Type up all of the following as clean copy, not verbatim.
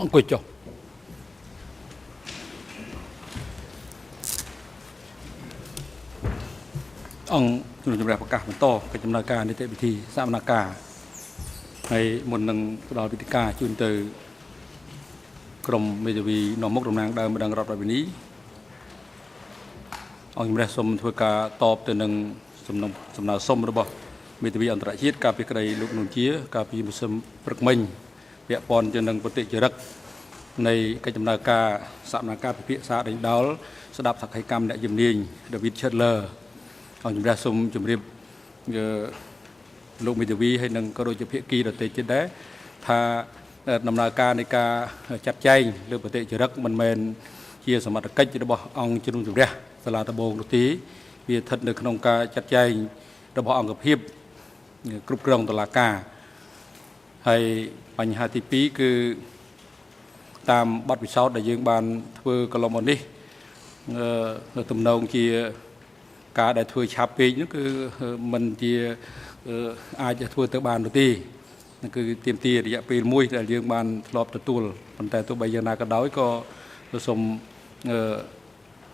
អង្គុយចុះអង្គជំរាបប្រកាសបន្តកិច្ចដំណើរការនីតិវិធីសកម្មភាពហើយមុននឹងផ្ដល់វិធីការជូនទៅក្រមមេធាវីនាំមុខតំណាងដើមម្ដងរដ្ឋបាលនីអង្គជំរះសូមធ្វើការតបទៅនឹងសំណើសុំរបស់មេធាវីអន្តរជាតិការពីក្តីលោកនួនជាការពីមុស្លឹមព្រឹកមិញពាក់ព័ន្ធទៅនឹងប្រតិចរិតនៃកិច្ចដំណើរការសកម្មភាពពិភាក្សាដេញដោលស្ដាប់សក្ខីកម្មអ្នកជំនាញ David Chandler អង្គជំរះសូមជម្រាបលោកមេធាវីហើយនឹងក៏ដូចជាភាគីដទៃទៀតដែរថាដំណើរការនៃការចាត់ចែងលើប្រតិចរិតមិនមែនជាសមត្ថកិច្ចរបស់អង្គជំនុំជម្រះសាលាដំបងនោះទេវាស្ថិតនៅក្នុងការចាត់ចែងរបស់អង្គភាពគ្រប់គ្រងតុលាការហើយបញ្ហាទី2គឺតាមបទពិសោធន៍ដែលយើងបានធ្វើកន្លងមកនេះទំនងជាការដែលធ្វើឆាប់ពេកនោះគឺមិនជាអាចធ្វើទៅបាននោះទេគឺទាមទាររយៈពេលមួយដែលយើងបានធ្លាប់ទទួលប៉ុន្តែទោះបីយ៉ាងណាក៏ដោយក៏សូម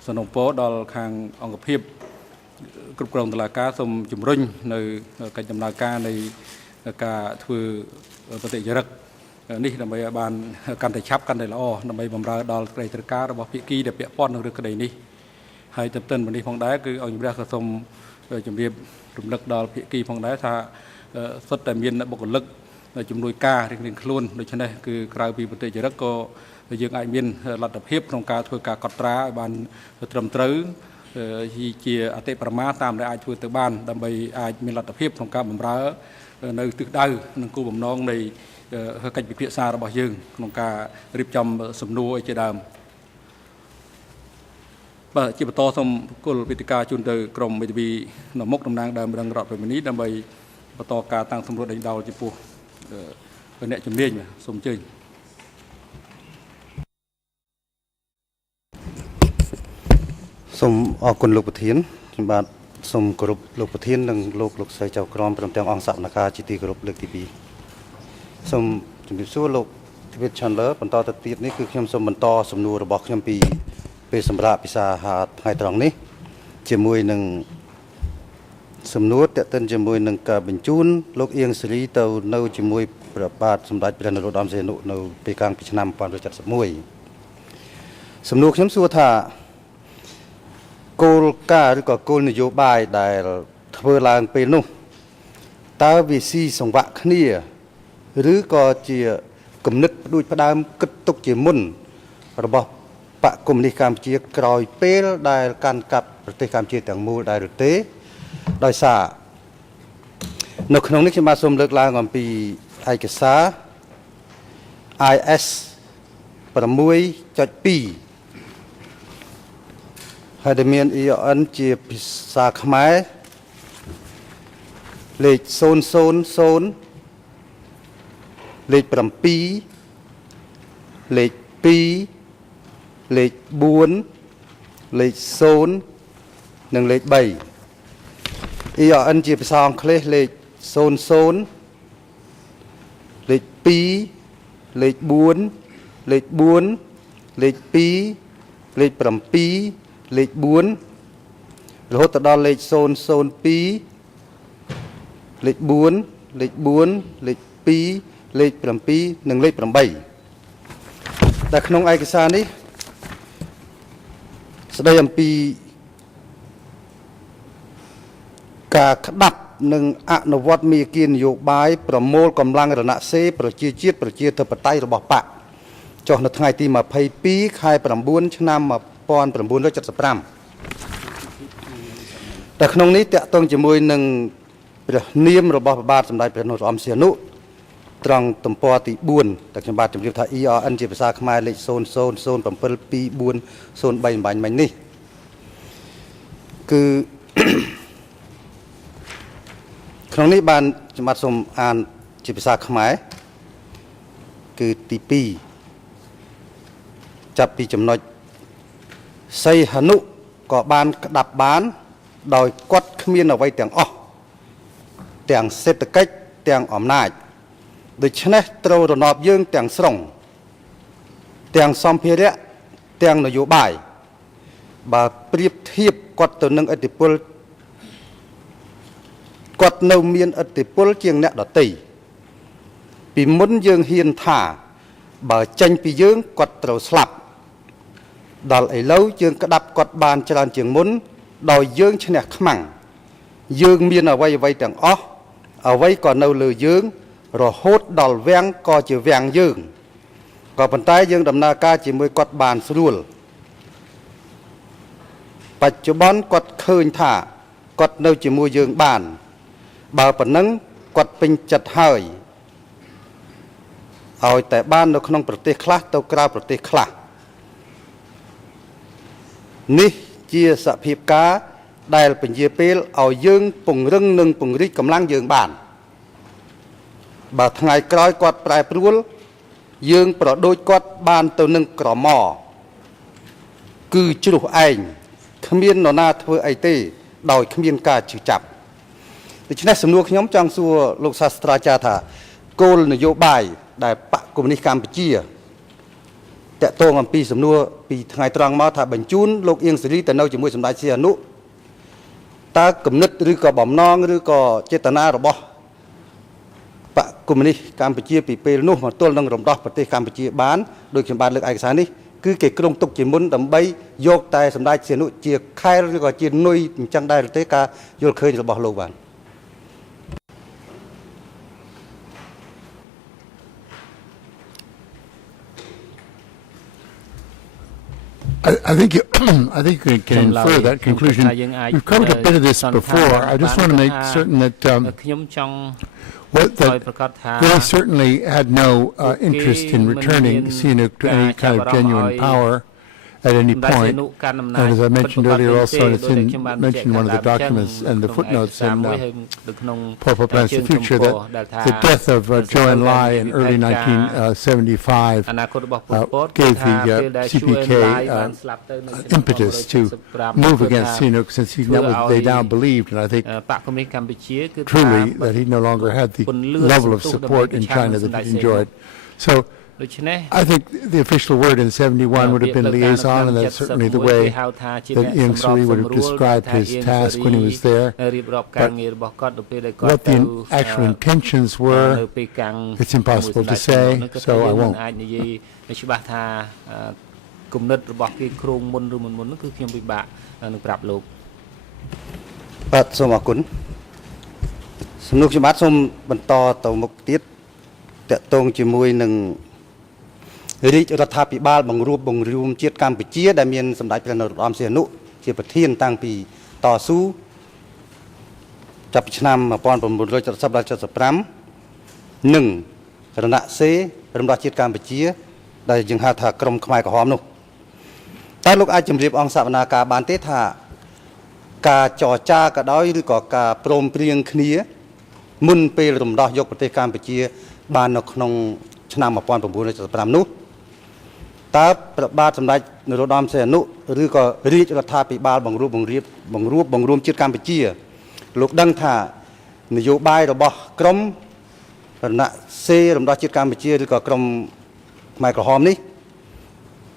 សំណូមពរដល់ខាងអង្គភាពគ្រប់គ្រងតុលាការសូមជំរុញនៅកិច្ចដំណើរការនៃការធ្វើប្រតិចរិតនេះដើម្បីឲ្យបានកាន់តែឆាប់កាន់តែល្អដើម្បីបម្រើដល់ក្តីត្រូវការរបស់ភាគីដែលពាក់ព័ន្ធនឹងរឿងក្តីនេះហើយទន្ទឹមនេះផងដែរគឺអង្គជំរះក៏សូមជម្រាបរំលឹកដល់ភាគីផងដែរថាសុទ្ធតែមានបុគ្គលិកជំនួយការរៀងៗខ្លួនដូច្នេះគឺក្រៅពីប្រតិចរិតក៏យើងអាចមានលទ្ធភាពក្នុងការធ្វើការកត់ត្រាឲ្យបានត្រឹមត្រូវជាអតិប្រមាតាមដែលអាចធ្វើទៅបានដើម្បីអាចមានលទ្ធភាពក្នុងការបម្រើនៅទិសដៅនិងគោលបំណងនៃកិច្ចពិភាក្សារបស់យើងក្នុងការរៀបចំសំណួរឲ្យជាដើមបាទជាបន្តសូមគុលវេទិកាជូនទៅក្រមមេធាវីនៅមុខតំណាងដើមរងរដ្ឋប្រមានីដើម្បីបន្តការតាំងសម្រួលដេញដោលចំពោះអ្នកជំនាញសូមអញ្ជើញសូមអរគុណលោកប្រធានខ្ញុំបាទសូមគោរពលោកប្រធាននិងលោកស្រីចៅក្រមព្រមទាំងអង្គសកម្មការជាទីគោរពលើកទី2សូមជម្រាបសួរលោក David Chandler បន្តទៅទៀតនេះគឺខ្ញុំសូមបន្តសំណួររបស់ខ្ញុំពីពេលសម្រាប់ពិសាហាថ្ងៃត្រង់នេះជាមួយនឹងសំណួរតេតិនជាមួយនឹងការបញ្ជូនលោកអៀងសេរីទៅនៅជាមួយព្រះបាទសម្ដេចព្រះនរោត្តមសីហនុនៅពេលកាលពីឆ្នាំ1971សំណួរខ្ញុំសួរថាគោលការណ៍ឬក៏គោលនយោបាយដែលធ្វើឡើងពេលនោះតើវាស៊ីសង្វាក់គ្នាឬក៏ជាគំនិតផ្ដួចផ្ដើមគិតទុកជាមុនរបស់បកកុម្មុយនីសកម្ពុជាក្រោយពេលដែលកាន់កាប់ប្រទេសកម្ពុជាទាំងមូលដែរឬទេដោយសារនៅក្នុងនេះខ្ញុំបាទសូមលើកឡើងអំពីឯកសារ IS 6.2 ហើយដែលមាន EON ជាភាសាខ្មែរលេខ000លេខ7លេខ2លេខ4លេខ0និងលេខ3 EON ជាភាសាអង់គ្លេសលេខ00លេខ2លេខ4លេខ4លេខ2លេខ7លេខ4រហូតទៅដល់លេខ002លេខ4លេខ4លេខ2លេខ7និងលេខ8ដែលក្នុងឯកសារនេះស្ដីអំពីការក្តាប់និងអនុវត្តមេគានយោបាយប្រមូលកម្លាំងរណសេរីប្រជាជាតិប្រជាធិបតេយ្យរបស់បកចុះនៅថ្ងៃទី22ខែ9ឆ្នាំ1975តែក្នុងនេះតាក់ទងជាមួយនឹងព្រះនាមរបស់ព្រះបាទសម្ដេចព្រះនរោត្តមសីហនុត្រង់ទំព័រទី4តែខ្ញុំបាទជម្រាបថា ERN ជាភាសាខ្មែរលេខ00072403បាញ់មិញនេះគឺក្នុងនេះបានខ្ញុំបាទសូមអានជាភាសាខ្មែរគឺទី2ចាប់ពីចំណុចសីហនុក៏បានក្តាប់បានដោយគាត់គ្មានអ្វីទាំងអស់ទាំងសេដ្ឋកិច្ចទាំងអំណាចដូច្នេះត្រូវរណបយើងទាំងស្រុង ទាំងសម្ភារៈទាំងនយោបាយបើប្រៀបធៀបគាត់ទៅនឹងឥទ្ធិពលគាត់នៅមានឥទ្ធិពលជាងអ្នកដទៃពីមុនយើងហ៊ានថាបើចេញពីយើងគាត់ត្រូវស្លាប់ដល់ឥឡូវយើងក្តាប់គាត់បានច្រើនជាងមុនដោយយើងឈ្នះខ្មាំងយើងមានអ្វីទាំងអស់អ្វីក៏នៅលើយើងរហូតដល់វាំងក៏ជាវាំងយើងក៏ប៉ុន្តែយើងដំណើរការជាមួយគាត់បានស្រួលបច្ចុប្បន្នគាត់ឃើញថាគាត់នៅជាមួយយើងបានបើប៉ុណ្ណឹងគាត់ពេញចិត្តហើយឲ្យតែបាននៅក្នុងប្រទេសខ្លះទៅក្រៅប្រទេសខ្លះនេះជាសភាពការដែលពញាពេលឲ្យយើងពង្រឹងនិងពង្រីកកម្លាំងយើងបានបើថ្ងៃក្រោយគាត់ប្រែប្រួលយើងប្រដូចគាត់បានទៅនឹងក្រមគឺជ្រុះឯងគ្មាននរណាធ្វើអីទេដោយគ្មានការជឿចាប់ដូច្នេះសំណួរខ្ញុំចង់សួរលោកសាស្ត្រាចារ្យថាគោលនយោបាយដែលបកកុម្មុយនីសកម្ពុជាតកតងអំពីសំណួរពីថ្ងៃត្រង់មកថាបញ្ជូនលោកអៀងសេរីទៅនៅជាមួយសម្ដេចសីហនុតើគំនិតឬក៏បំណងឬក៏ចេតនារបស់បកកុម្មុយនីសកម្ពុជាពីពេលនោះមកទល់នឹងរំដោះប្រទេសកម្ពុជាបានដោយខ្ញុំបានលើកឯកសារនេះគឺគេក្រុងទុកជាមុនដើម្បីយកតែសម្ដេចសីហនុជាខែលឬក៏ជានុយអញ្ចឹងដែរទេការយល់ឃើញរបស់លោកបានI think you, I think you can infer that conclusion. We've covered a bit of this before. I just want to make certain that they certainly had no interest in returning Sihanouk to any kind of genuine power at any point. And as I mentioned earlier also, and it's mentioned in one of the documents and the footnotes in Pol Pot Plans the Future, that the death of Zhou Enlai in early 1975 gave the CPK impetus to move against Sihanouk, since they now believed, and I think truly, that he no longer had the level of support in China that he enjoyed. So I think the official word in 71 would have been liaison, and that's certainly the way that Ieng Sary would have described his task when he was there. But what the actual intentions were, it's impossible to say, so I won't. គំនិតរបស់គេគ្រងមុនឬមុននោះគឺខ្ញុំពិបាកនឹងប្រាប់លោកបាទសូមអរគុណសំណួរខ្ញុំបាទសូមបន្តទៅមុខទៀតតកតងជាមួយនឹងរាជរដ្ឋាភិបាលបង្រួមជាតិកម្ពុជាដែលមានសម្ដេចព្រះនរោត្តមសីហនុជាប្រធានតាំងពីតស៊ូចាប់ពីឆ្នាំ1970ដល់75និងរណសេររំដោះជាតិកម្ពុជាដែលយើងហៅថាក្រមខ្មែរក្រហមនោះតែលោកអាចជម្រាបអង្គសវនាការបានទេថាការចរចាក៏ដោយឬក៏ការព្រមព្រៀងគ្នាមុនពេលរំដោះយកប្រទេសកម្ពុជាបាននៅក្នុងឆ្នាំ1975នោះតើព្រះបាទសម្ដេចនរោត្តមសីហនុឬក៏រាជរដ្ឋាភិបាលបង្រួមជាតិកម្ពុជាលោកដឹងថានយោបាយរបស់ក្រមរណសេររំដោះជាតិកម្ពុជាឬក៏ក្រមខ្មែរក្រហមនេះ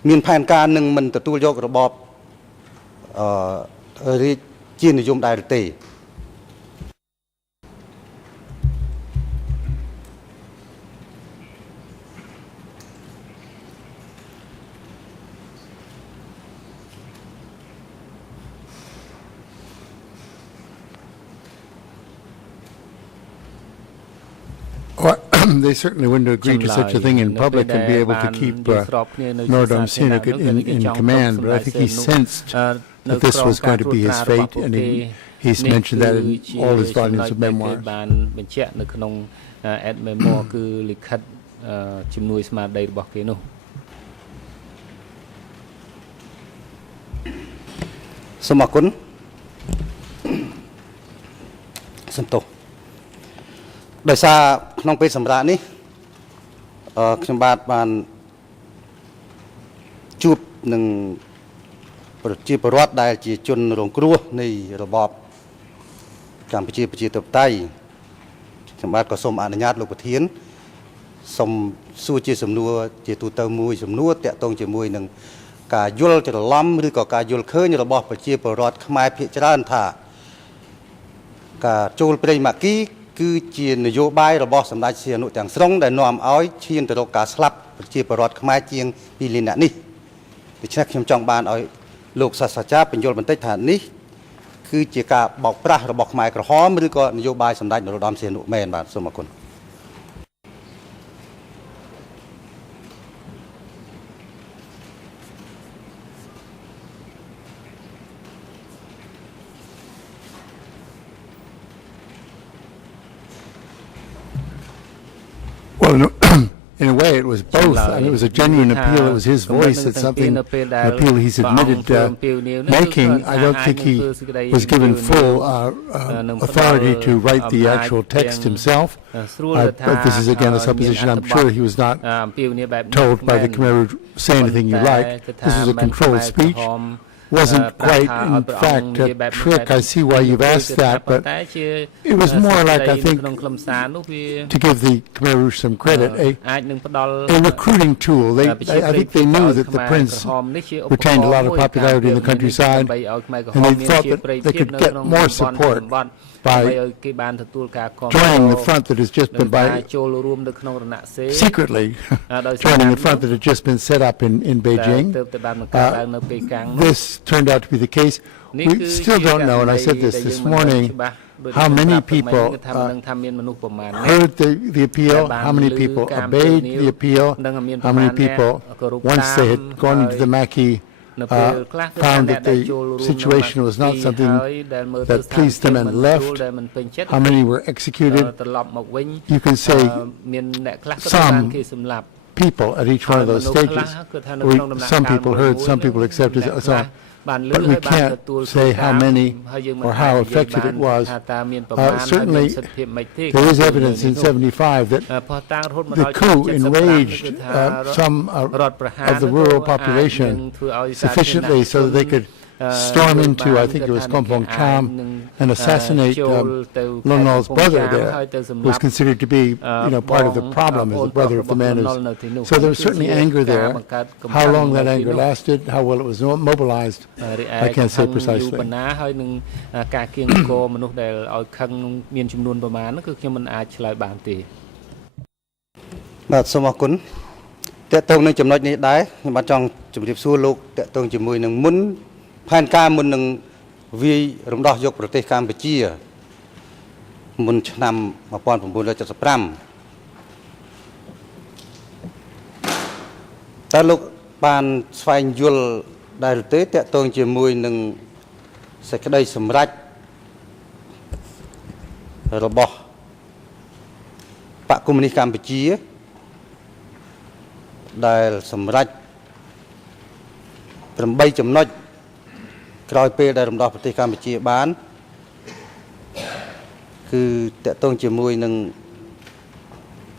មានផែនការនឹងមិនទទួលយករបបរាជានិយមដែរទេThey certainly wouldn't agree to such a thing in public and be able to keep Norodom Sihanouk in command, but I think he sensed that this was going to be his fate, and he's mentioned that in all his volumes of memoirs. គឺលិខិតជំនួយស្មារតីរបស់គេនោះសូមអរគុណសំទោសដោយសារក្នុងពេលសម្រាប់នេះខ្ញុំបានជួបនឹងប្រជាពលរដ្ឋដែលជាជនរងគ្រោះនៃរបបកម្ពុជាប្រជាធិបតេយ្យខ្ញុំបាទក៏សូមអនុញ្ញាតលោកប្រធាន សូមសួរជាសំណួរជាទូទៅមួយសំណួរតាក់ទងជាមួយនឹងការយល់ច្រឡំឬក៏ការយល់ឃើញរបស់ប្រជាពលរដ្ឋខ្មែរភាគច្រើនថាការចូលព្រៃម៉ាគីគឺជានយោបាយរបស់សម្ដេចសៀនុទាំងស្រុងដែលនាំឲ្យឈានទៅរកការស្លាប់ប្រជាពលរដ្ឋខ្មែរជាង2លាននាក់នេះដូច្នេះខ្ញុំចង់បានឲ្យលោកសាស្ត្រាចារ្យបញ្យល់បន្តិចថានេះគឺជាការបោកប្រាស់របស់ខ្មែរក្រហមឬក៏នយោបាយសម្ដេចនរោត្តមសីហនុមែនបាទសូមអរគុណ Well, no, in a way, it was both. I mean, it was a genuine appeal. It was his voice. It's something, an appeal he's admitted making. I don't think he was given full authority to write the actual text himself. But this is, again, a supposition. I'm sure he was not told by the Khmer Rouge, say anything you like. This was a controlled speech. Wasn't quite, in fact, a trick. I see why you've asked that, but it was more like, I think, to give the Khmer Rouge some credit, a recruiting tool. I think they knew that the prince retained a lot of popularity in the countryside, and they thought that they could get more support by joining the front that has just been secretly joining the front that had just been set up in Beijing. This turned out to be the case. We still don't know, and I said this morning, how many people heard the appeal, how many people obeyed the appeal, how many people, once they had gone into the Maquis, found that the situation was not something that pleased them and left. How many were executed? You can say some people at each one of those stages. Some people heard, some people accepted, so on. But we can't say how many or how effective it was. Certainly, there is evidence in 75 that the coup enraged some of the rural population sufficiently so that they could storm into, I think it was Kompong Cham, and assassinate Lon Nol's brother there, who was considered to be, part of the problem as the brother of the man who's... So there was certainly anger there. How long that anger lasted, how well it was mobilized, I can't say precisely. បាទសូមអរគុណតើតើនឹងចំណុចនេះដែរខ្ញុំបាទចង់ជម្រាបសួរលោកតើតើជាមួយនឹងមុន ផែនការមុននឹងវាយរំដោះយកប្រទេសកម្ពុជាមុនឆ្នាំ 1975 តើលោកបានស្វែងយល់ដែរឬទេតើតើជាមួយនឹងសេចក្តីសម្រេចរបស់បកកុម្មុយនីសកម្ពុជាដែលសម្រេច 8 ចំណុច ក្រោយពេលដែលរំដោះប្រទេសកម្ពុជាបានគឺតកតងជាមួយនឹង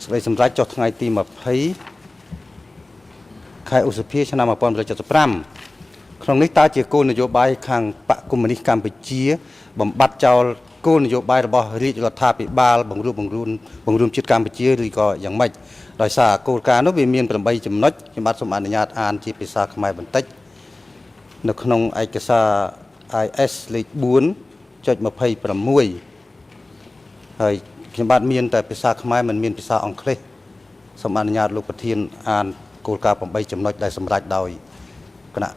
សេចក្តីសម្រេចចុះថ្ងៃទី 20 ខែឧសភាឆ្នាំ 1975 ក្នុងនេះតើជាគោលនយោបាយខាងបកកុម្មុយនីសកម្ពុជាបំបត្តិចោលគោលនយោបាយរបស់រាជរដ្ឋាភិបាលបង្រួមជាតិកម្ពុជាឬក៏យ៉ាងម៉េចដោយសារគោលការណ៍នោះវាមាន 8 ចំណុចខ្ញុំបាទសូមអនុញ្ញាតអានជាភាសាខ្មែរបន្តិច នៅក្នុងឯកសារ IS លេខ 4.26 ហើយខ្ញុំបាទមានតែភាសាខ្មែរមិនមានភាសាអង់គ្លេសសូមអនុញ្ញាតលោកប្រធានអានគោលការណ៍ 8 ចំណុចដែលសម្រេចដោយគណៈ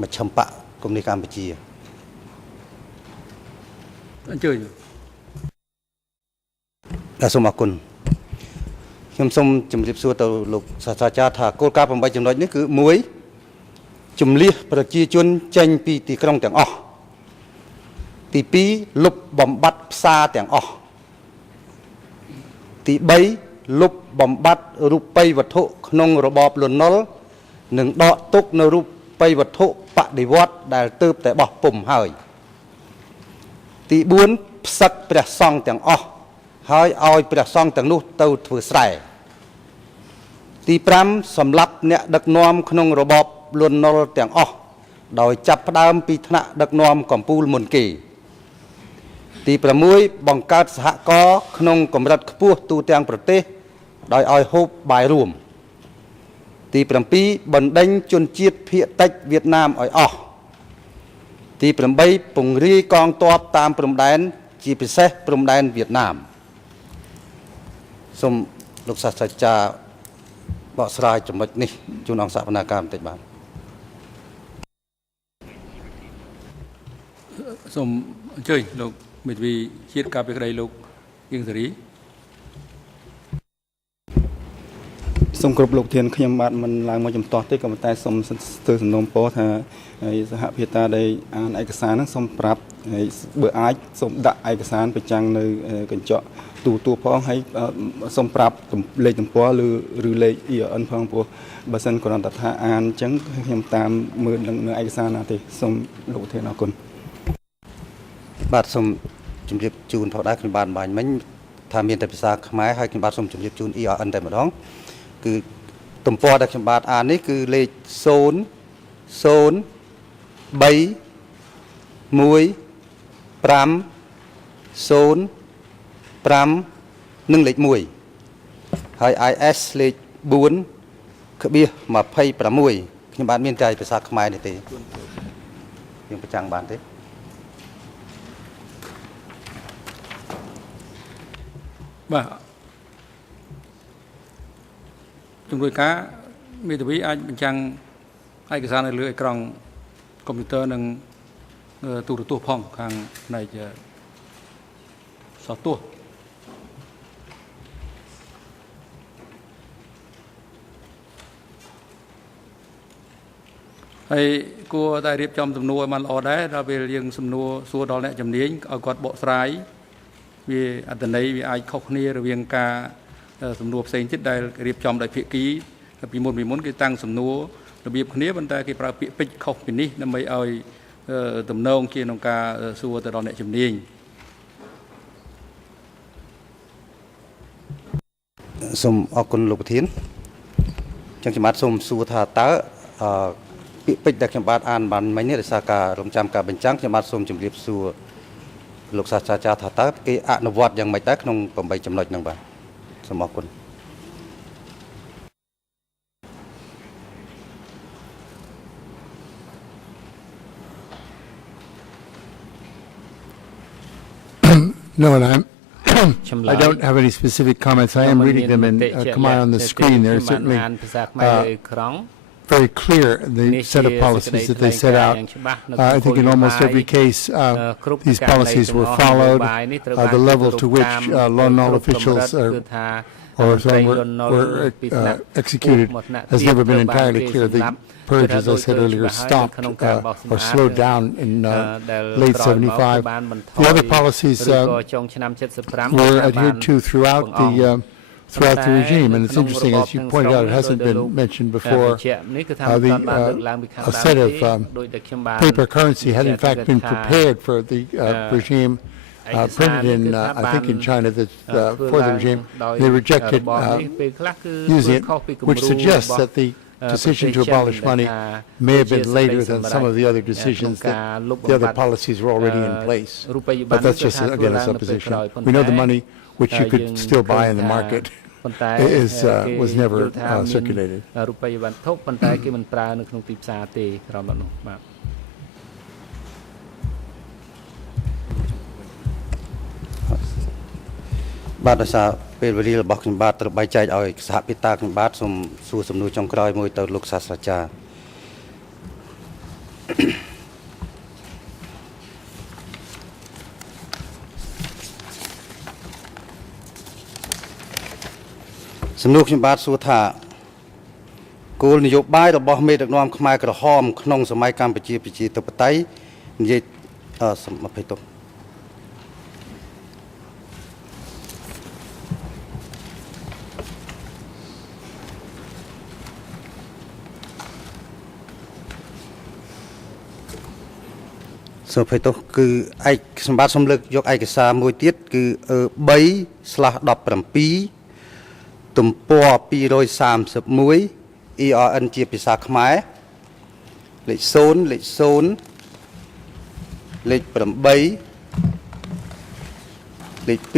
មជ្ឈិមបកកុម្មុយនីសកម្ពុជាអញ្ជើញសូមអរគុណខ្ញុំសូមជម្រាបសួរទៅលោកសាស្ត្រាចារ្យថាគោលការណ៍ 8 ចំណុចនេះគឺ 1 ជំលះប្រជាជនចេញពីទីក្រុងទាំងអស់ទី 2 លុបបំបត្តិផ្សារទាំងអស់ទី 3 លុបបំបត្តិរូបិយវត្ថុក្នុងរបបលន់នល់និងដកទុកនៅរូបិយវត្ថុបដិវត្តន៍ដែលទើបតែបោះពុម្ពហើយទី 4 ផ្សឹកព្រះសង្ឃទាំងអស់ហើយឲ្យព្រះសង្ឃទាំងនោះទៅធ្វើស្រែទី 5 សម្លាប់អ្នកដឹកនាំក្នុងរបបលន់នល់ទាំងអស់ដោយចាប់ផ្ដើមពីថ្នាក់ដឹកនាំកម្ពុជាមុនគេទី 6 បង្កើតសហករណ៍ក្នុងកម្រិតខ្ពស់ទូទាំងប្រទេស ដោយឲ្យហូបបាយរួមទី7បណ្ដេញជនជាតិភៀតតិចវៀតណាមឲ្យអស់ទី8ពង្រាយកងទ័ពតាមព្រំដែនជាពិសេសព្រំដែនវៀតណាមសូមលោកសាស្ត្រាចារ្យបកស្រាយចំណុចនេះជូនអង្គសវនាការបន្តិចបាទសូមអញ្ជើញលោកមេធាវីជាតិការពីក្តីលោកយឹងសេរីសូមគ្រប់លោកធានខ្ញុំបាទមិនឡើងមកចំទាស់ទេក៏ប៉ុន្តែសូមស្ទើរសំណូមពរថាសហភាពតាដែលអានឯកសារហ្នឹងសូមប្រាប់ហើយបើអាចសូមដាក់ឯកសារប្រចាំងនៅកញ្ចក់ទូផងហើយសូមប្រាប់លេខទំព័រឬលេខ EIN ផងព្រោះបើសិនគ្រាន់តែថាអានអញ្ចឹងខ្ញុំតាមមើលនៅឯកសារណាទេសូមលោកធានអរគុណបាទសូមជម្រាបជូនផងដែរខ្ញុំបានបាញ់មិញថាមានតែភាសាខ្មែរហើយខ្ញុំបាទសូមជម្រាបជូន EIN តែម្ដងគឺទំព័រដែលខ្ញុំបាទអាននេះគឺលេខ0 0 3 1 5 0 5និងលេខ1ហើយ IS លេខ4 ក្បៀស26ខ្ញុំបាទមានតែភាសាខ្មែរនេះទេយើងប្រចាំងបានទេបាទជំនួយការមេធាវីអាចបញ្ចាំងឯកសារនៅលើអេក្រង់កុំព្យូទ័រនិងទូរទស្សន៍ផងខាងផ្នែកសោះទស្សន៍ហើយគួរតែរៀបចំសំណួរឲ្យបានល្អដែរដល់ពេលយើងសំណួរសួរដល់អ្នកជំនាញឲ្យគាត់បកស្រាយវាអត្ថន័យវាអាចខុសគ្នារវាងការសំណួរផ្សេងទៀតដែលរៀបចំដោយភាគីពីមុនគេតាំងសំណួររបៀបគ្នាប៉ុន្តែគេប្រើពាក្យពេចន៍ខុសពីនេះដើម្បីឲ្យទំនងជាក្នុងការសួរទៅដល់អ្នកជំនាញសូមអរគុណលោកប្រធានចឹងខ្ញុំបាទសូមសួរថាតើពាក្យពេចន៍ដែលខ្ញុំបាទអានបានមិញនេះដោយសារការរំចាំការបញ្ចាំងខ្ញុំបាទសូមជម្រាបសួរលោកសាស្ត្រាចារ្យថាតើគេអនុវត្តយ៉ាងម៉េចដែរក្នុង8ចំណុចហ្នឹងបាទសូមអរគុណNo, and I don't have any specific comments. I am reading them in Khmer on the screen. They're certainly very clear, the set of policies that they set out. I think in almost every case, these policies were followed. The level to which law and order officials or were executed has never been entirely clear. The purge, as I said earlier, stopped or slowed down in late 75. The other policies were adhered to throughout the regime, and it's interesting, as you pointed out, it hasn't been mentioned before. A set of paper currency had in fact been prepared for the regime. Printed in, I think in China, that for the regime, they rejected using it, which suggests that the decision to abolish money may have been later than some of the other decisions that the other policies were already in place. But that's just, again, a supposition. We know the money, which you could still buy in the market, was never circulated. បាទដោយសារពេលវេលារបស់ខ្ញុំបាទត្រូវបែងចែកឲ្យសហភិតាខ្ញុំបាទសូមសួរសំណួរចុងក្រោយមួយទៅលោកសាស្ត្រាចារ្យសំណួរខ្ញុំបាទសួរថាគោលនយោបាយរបស់មេដឹកនាំខ្មែរក្រហមក្នុងសម័យកម្ពុជាប្រជាធិបតេយ្យនិយាយសូមអភ័យទោសសូមភ័យទោសគឺឯកសម្បត្តិសូមលើកយកឯកសារមួយទៀតគឺ 3/17 ទំព័រ231 EIN ជាភាសាខ្មែរលេខ0លេខ0លេខ8លេខ2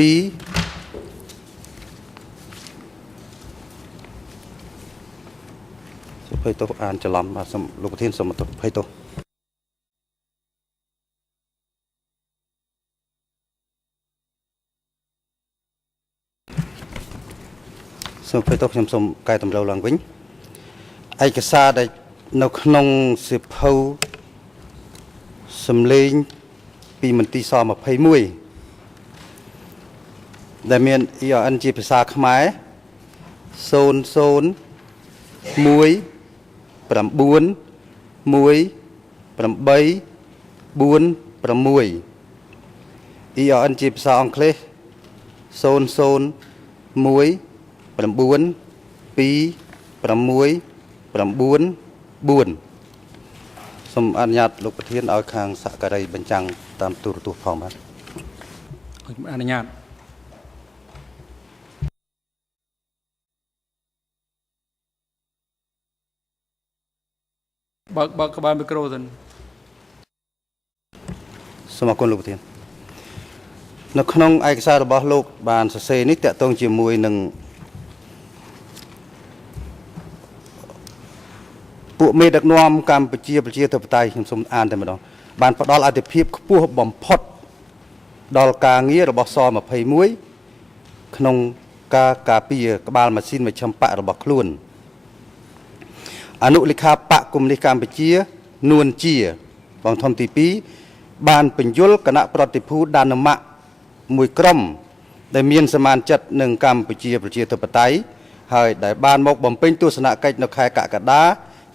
ភ័យទោសអានច្រឡំបាទសូមលោកប្រធានសូមភ័យទោសសូមភ័យទោសខ្ញុំសូមកែតម្រូវឡើងវិញឯកសារដែលនៅក្នុងសិភៅសម្លេងពីមន្ទីរស21ដែលមាន ERN ជាភាសាខ្មែរ00 ERN ជាភាសាអង់គ្លេស00126994សូមអនុញ្ញាតលោកប្រធានឲ្យខាងសហការីបញ្ចាំងតាមទូរទស្សន៍ផងបាទអនុញ្ញាតបើកក្បាលមីក្រូសិនសូមអរគុណលោកប្រធាននៅក្នុងឯកសាររបស់លោកបានសរសេរនេះតកតងជាមួយនឹងពួកមេដឹកនាំកម្ពុជាប្រជាធិបតេយ្យខ្ញុំសូមអានតែម្ដងបានផ្ដល់អធិភាពខ្ពស់បំផុតដល់ការងាររបស់ស21ក្នុងការការពារក្បាលម៉ាស៊ីនមជ្ឈិមបករបស់ខ្លួនអនុលេខាបកកុម្មុយនីសកម្ពុជានួនជាបងធំទី2បានបញ្យលគណៈប្រតិភូដានមៈមួយក្រុមដែលមានសមានចិត្តនឹងកម្ពុជាប្រជាធិបតេយ្យហើយដែលបានមកបំពេញទស្សនកិច្ចនៅខែកក្កដា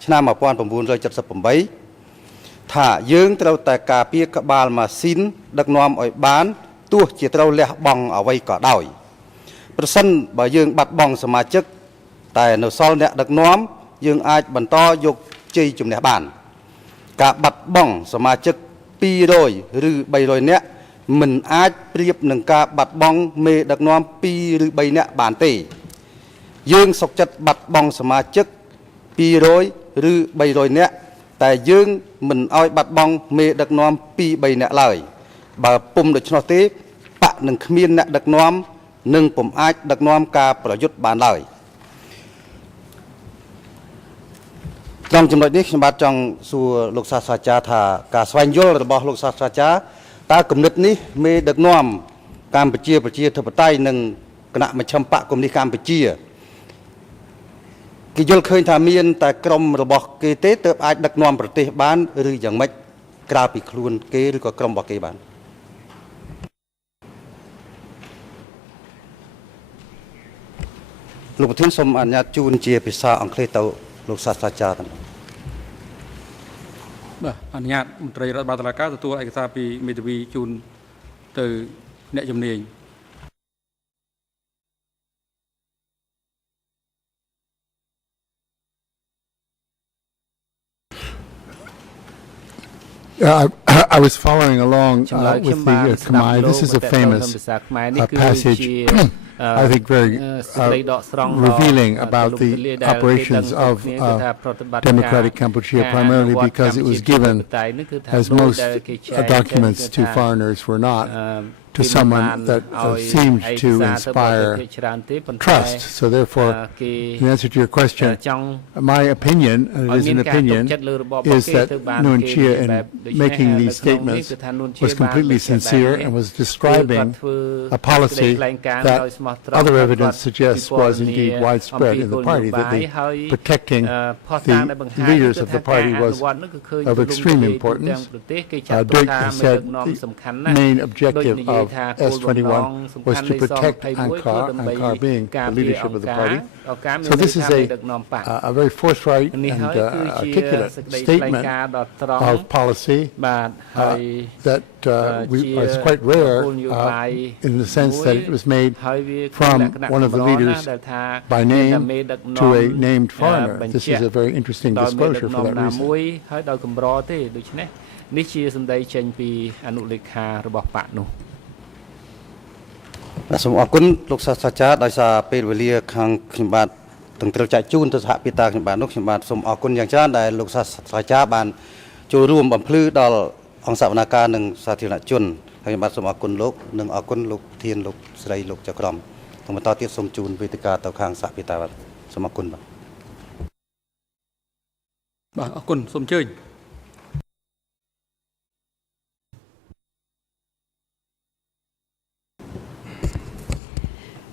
ឆ្នាំ1978ថាយើងត្រូវតែការពារក្បាលម៉ាស៊ីនដឹកនាំឲ្យបានទោះជាត្រូវលះបង់អ្វីក៏ដោយប្រសិនបើយើងបាត់បង់សមាជិកតែនៅសល់អ្នកដឹកនាំយើងអាចបន្តយកជ័យជំនះបានការបាត់បង់សមាជិក200ឬ300នាក់មិនអាចប្រៀបនឹងការបាត់បង់មេដឹកនាំ2ឬ3នាក់បានទេយើងសុខចិត្តបាត់បង់សមាជិក200ឬ300នាក់តែយើងមិនអោយបាត់បង់មេដឹកនាំ2-3នាក់ឡើយបើពុំដូច្នោះទេបកនឹងគ្មានអ្នកដឹកនាំនឹងពុំអាចដឹកនាំការប្រយុទ្ធបានឡើយក្នុងចំណុចនេះខ្ញុំបាទចង់សួរលោកសាស្ត្រាចារ្យថាការស្វែងយល់របស់លោកសាស្ត្រាចារ្យតើគំនិតនេះមេដឹកនាំកម្ពុជាប្រជាធិបតេយ្យនិងគណៈមជ្ឈិមបកកុម្មុយនីសកម្ពុជាគេយល់ឃើញថាមានតែក្រមរបស់គេទេទើបអាចដឹកនាំប្រទេសបានឬយ៉ាងម៉េចក្រៅពីខ្លួនគេឬក៏ក្រមរបស់គេបានលោកប្រធានសូមអនុញ្ញាតជូនជាភាសាអង់គ្លេសទៅលោកសាស្ត្រាចារ្យបាទអនុញ្ញាតមន្ត្រីរដ្ឋបាលតុលាការទទួលឯកសារពីមេធាវីជូនទៅអ្នកជំនាញI was following along with the Khmer. This is a famous passage, I think very revealing about the operations of Democratic Cambodia, primarily because it was given, as most documents to foreigners were not, to someone that seemed to inspire trust. So therefore, in answer to your question, my opinion, and it is an opinion, is that Nuon Chea, in making these statements, was completely sincere and was describing a policy that other evidence suggests was indeed widespread in the party, that protecting the leaders of the party was of extreme importance. Duch said the main objective of S21 was to protect Angkar, Angkar being the leadership of the party. So this is a very forthright and articulate statement of policy that is quite rare in the sense that it was made from one of the leaders by name to a named foreigner. This is a very interesting disclosure for that reason. នេះជាសម្ដីចេញពីអនុលេខារបស់បកនោះសូមអរគុណលោកសាស្ត្រាចារ្យដោយសារពេលវេលាខាងខ្ញុំបាទទាំងត្រូវចែកជូនទៅសហពាក្យតាខ្ញុំបាទនោះខ្ញុំបាទសូមអរគុណយ៉ាងច្រើនដែលលោកសាស្ត្រាចារ្យបានចូលរួមបំភ្លឺដល់អង្គសវនកម្មនិងសាធារណជនហើយខ្ញុំបាទសូមអរគុណលោកនិងអរគុណលោកធានលោកស្រីលោកចៅក្រមបន្តទៀតសូមជូនវេទិកាទៅខាងសហពាក្យតាបាទសូមអរគុណបាទ បាទអរគុណសូមអញ្ជើញ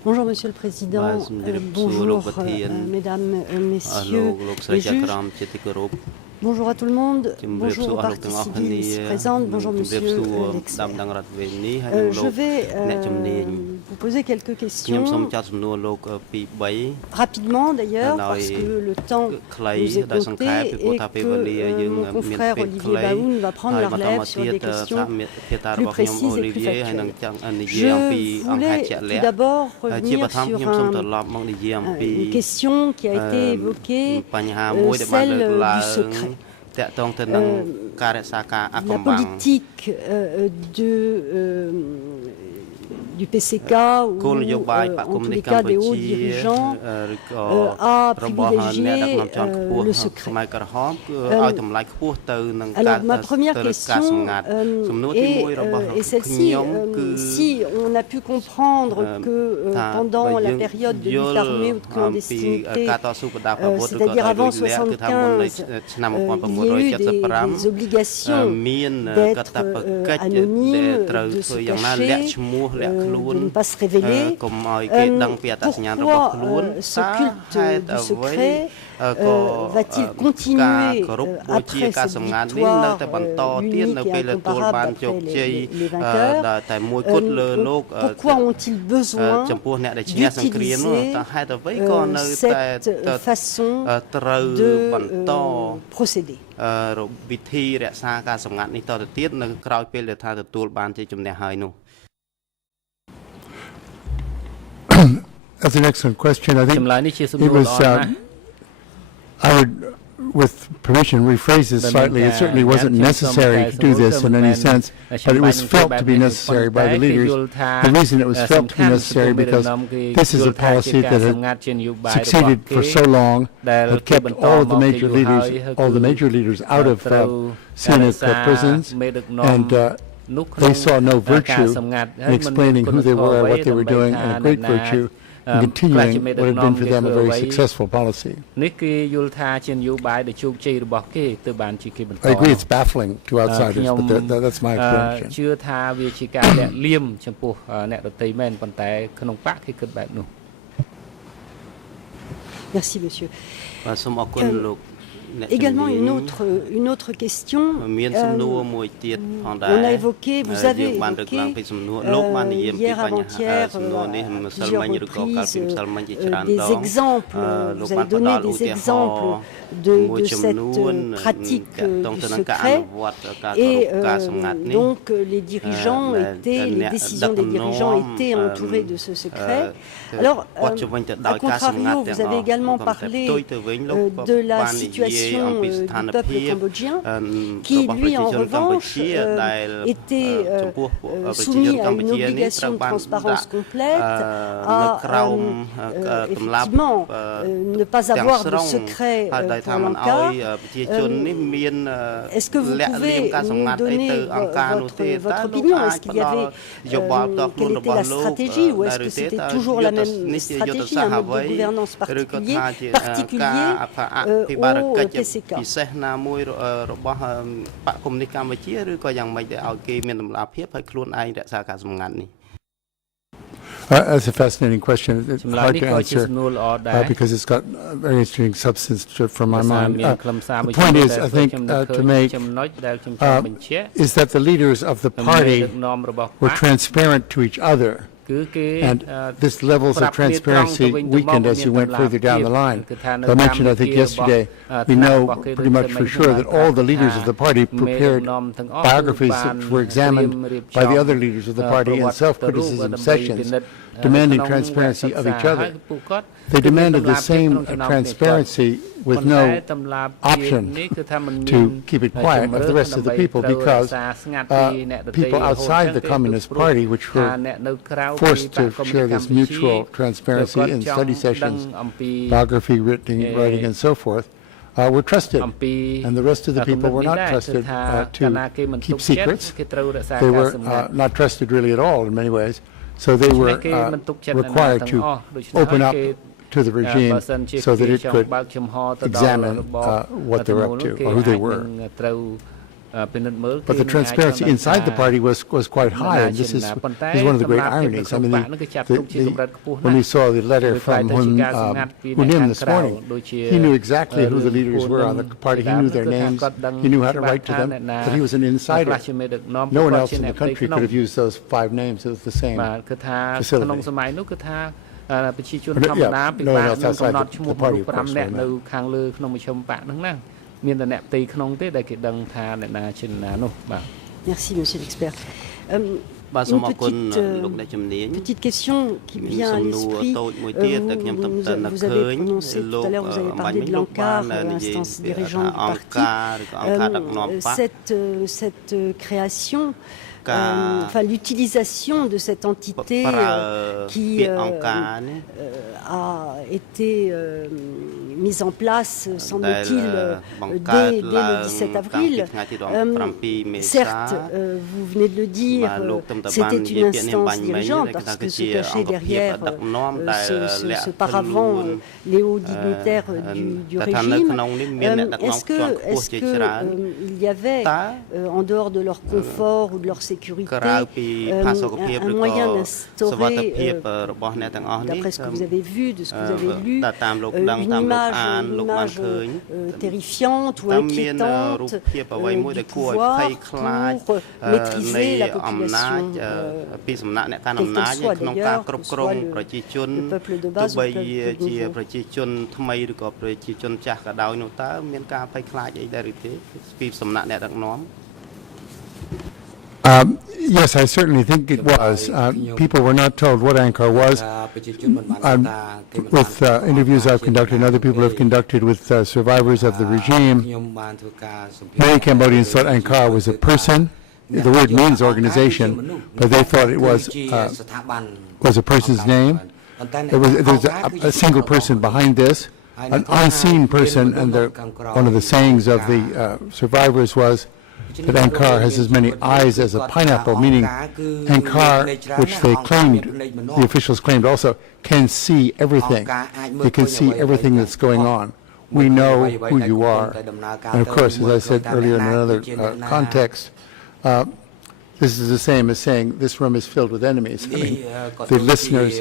Bonjour Monsieur le Président, bonjour Mesdames, Messieurs les juges. Bonjour à tout le monde, bonjour aux parties civiles ici présentes, bonjour Monsieur l'expert. Je vais vous poser quelques questions, rapidement d'ailleurs, parce que le temps nous est compté et que mon confrère Olivier Baoun va prendre la relève sur des questions plus précises et plus factuelles. Je voulais tout d'abord revenir sur une question qui a été évoquée, celle du secret. La politique du PCK ou en tous les cas des hauts dirigeants a privilégié le secret. Alors ma première question est celle-ci. Si on a pu comprendre que pendant la période de lutte armée ou de clandestinité, c'est-à-dire avant 1975, il y a eu des obligations d'être anonyme, de se cacher, de ne pas se révéler. Pourquoi ce culte du secret va-t-il continuer après cette victoire unique et incomparable après les vainqueurs? Pourquoi ont-ils besoin d'utiliser cette façon de procéder? That's an excellent question. I think it was, I would, with permission, rephrase this slightly. It certainly wasn't necessary to do this in any sense, but it was felt to be necessary by the leaders. The reason it was felt to be necessary because this is a policy that had succeeded for so long, that kept all the major leaders out of CNUC prisons, and they saw no virtue in explaining who they were, what they were doing, and a great virtue in continuing what had been for them a very successful policy. I agree it's baffling to outsiders, but that's my explanation. Merci, monsieur. Également une autre question. On a évoqué, vous avez évoqué hier avant-hier à plusieurs reprises des exemples. Vous avez donné des exemples de cette pratique du secret et donc les décisions des dirigeants étaient entourées de ce secret. Alors, à contrario, vous avez également parlé de la situation du peuple cambodgien qui, lui, en revanche, était soumis à une obligation de transparence complète, à effectivement ne pas avoir de secret pour l'encart. Est-ce que vous pouvez nous donner votre opinion? Est-ce qu'il y avait, quelle était la stratégie, ou est-ce que c'était toujours la même stratégie, un mode de gouvernance particulier au PCK? That's a fascinating question. It's hard to answer because it's got very interesting substance from my mind. The point is, I think, to make is that the leaders of the party were transparent to each other. And this levels of transparency weakened as you went further down the line. I mentioned, I think yesterday, we know pretty much for sure that all the leaders of the party prepared biographies that were examined by the other leaders of the party and self-criticism sessions demanding transparency of each other. They demanded the same transparency with no option to keep it quiet of the rest of the people, because people outside the Communist Party, which were forced to share this mutual transparency in study sessions, biography writing and so forth, were trusted, and the rest of the people were not trusted to keep secrets. They were not trusted really at all in many ways. So they were required to open up to the regime so that it could examine what they were up to or who they were. But the transparency inside the party was quite high, and this is one of the great ironies. I mean, when we saw the letter from Hunim this morning, he knew exactly who the leaders were on the party. He knew their names. He knew how to write to them. But he was an insider. No one else in the country could have used those 5 names. It was the same facility. No one else outside the party, of course. Merci, monsieur l'expert. Petite question qui me vient à l'esprit. Vous avez prononcé tout à l'heure, vous avez parlé de l'ANCAR, l'instance dirigeante du parti. Cette création, enfin l'utilisation de cette entité qui a été mise en place, semble-t-il, dès le 17 avril. Certes, vous venez de le dire, c'était une instance dirigeante parce que se cachait derrière ce paravent les hauts dignitaires du régime. Est-ce qu'il y avait, en dehors de leur confort ou de leur sécurité, un moyen d'instaurer, d'après ce que vous avez vu, de ce que vous avez lu, une image terrifiante ou inquiétante du pouvoir pour maîtriser la population, quelle qu'elle soit d'ailleurs, que ce soit le peuple de base ou le peuple de nouveau. Yes, I certainly think it was. People were not told what ANCAR was. With interviews I've conducted and other people have conducted with survivors of the regime, many Cambodians thought ANCAR was a person. The word means organization, but they thought it was a person's name. There was a single person behind this, an unseen person, and one of the sayings of the survivors was that ANCAR has as many eyes as a pineapple, meaning ANCAR, which they claimed, the officials claimed also, can see everything. They can see everything that's going on. We know who you are. And of course, as I said earlier in another context, this is the same as saying this room is filled with enemies. I mean, the listeners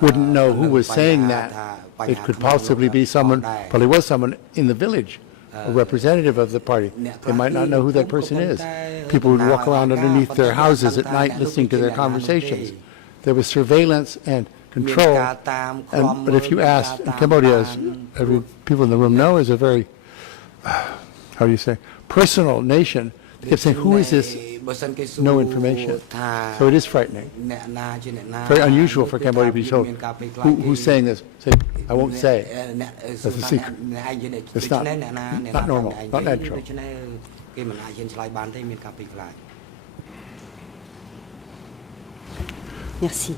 wouldn't know who was saying that. It could possibly be someone, probably was someone in the village, a representative of the party. They might not know who that person is. People would walk around underneath their houses at night listening to their conversations. There was surveillance and control. But if you asked, in Cambodia, as people in the room know, is a very, how do you say, personal nation. They kept saying, who is this? No information. So it is frightening. Very unusual for Cambodia to be told, who's saying this? Say, I won't say. That's a secret. It's not normal, not natural. Merci.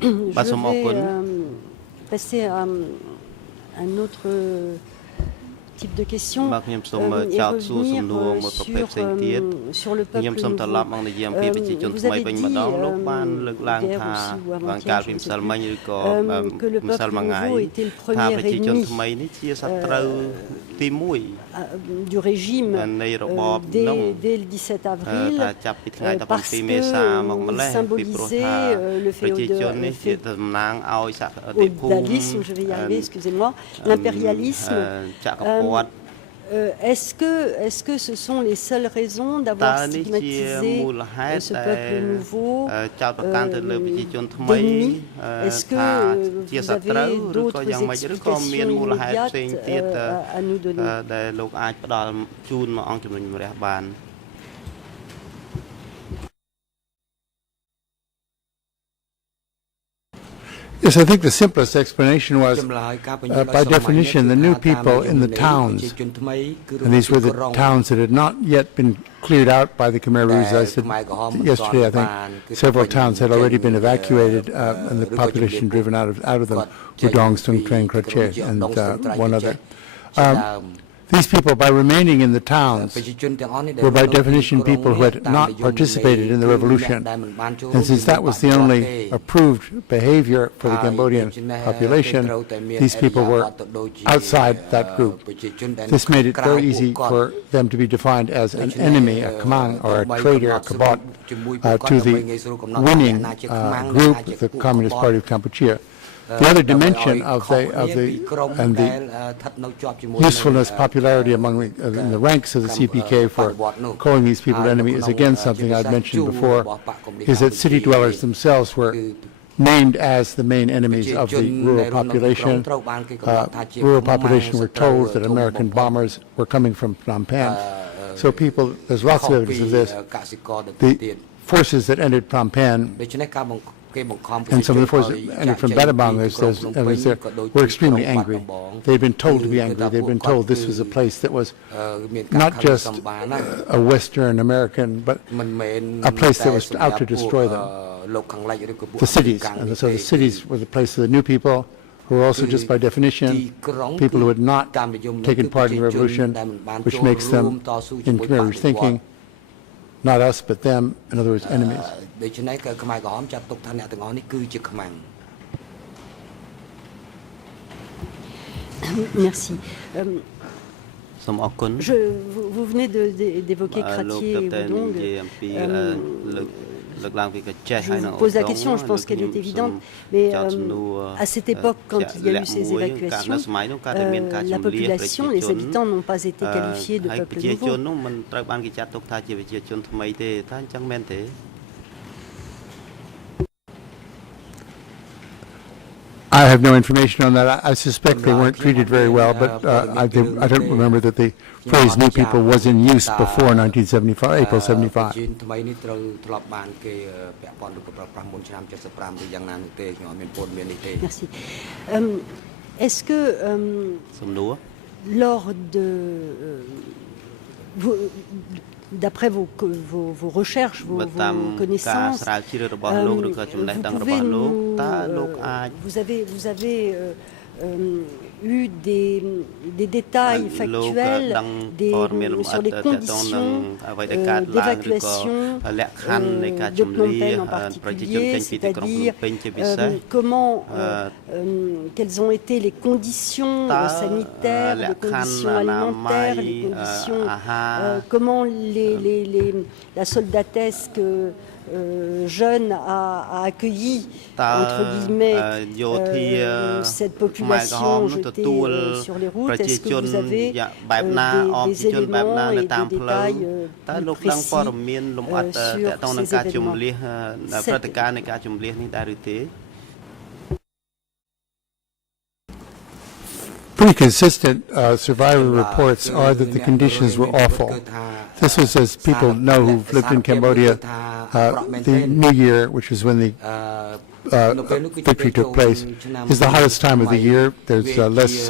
Je vais passer à un autre type de question et revenir sur le peuple nouveau. Vous avez dit hier aussi ou avant-hier, je ne sais plus, que le peuple nouveau était le premier ennemi du régime dès le 17 avril parce qu'il symbolisait le féodalisme, je vais y arriver, excusez-moi, l'impérialisme. Est-ce que ce sont les seules raisons d'avoir stigmatisé ce peuple nouveau d'ennemis? Est-ce que vous avez d'autres explications immédiates à nous donner? Yes, I think the simplest explanation was, by definition, the new people in the towns, and these were the towns that had not yet been cleared out by the Khmer Rouge. I said yesterday, I think, several towns had already been evacuated, and the population driven out of them, Udong, Stung Treng, Krache, and one other. These people, by remaining in the towns, were by definition people who had not participated in the revolution. And since that was the only approved behavior for the Cambodian population, these people were outside that group. This made it very easy for them to be defined as an enemy, a Khmer or a traitor, a kabot, to the winning group, the Communist Party of Kampuchea. The other dimension of the usefulness, popularity among in the ranks of the CPK for calling these people enemy is again something I've mentioned before, is that city dwellers themselves were named as the main enemies of the rural population. Rural population were told that American bombers were coming from Phnom Penh. So people, there's lots of evidence of this. The forces that entered Phnom Penh and some of the forces that entered from Battambang, there's evidence there, were extremely angry. They'd been told to be angry. They'd been told this was a place that was not just a Western American, but a place that was out to destroy them. The cities. And so the cities were the place of the new people, who were also just by definition people who had not taken part in the revolution, which makes them, in Khmer's thinking, not us but them, in other words, enemies. Merci. Vous venez d'évoquer Kratier et Wudong. Je vous pose la question, je pense qu'elle est évidente, mais à cette époque, quand il y a eu ces évacuations, la population, les habitants n'ont pas été qualifiés de peuple nouveau. I have no information on that. I suspect they weren't treated very well, but I don't remember that the phrase new people was in use before 1975, April 75. Merci. Est-ce que lors de... D'après vos recherches, vos connaissances, vous avez eu des détails factuels sur les conditions d'évacuation de Phnom Penh en particulier, c'est-à-dire quelles ont été les conditions sanitaires, les conditions alimentaires, les conditions, comment la soldatesque jeune a accueilli, entre guillemets, cette population jetée sur les routes. Est-ce que vous avez des éléments et des détails plus précis sur ces événements? Pretty consistent survivor reports are that the conditions were awful. This was, as people know who've lived in Cambodia, the New Year, which is when the victory took place, is the hottest time of the year. There's less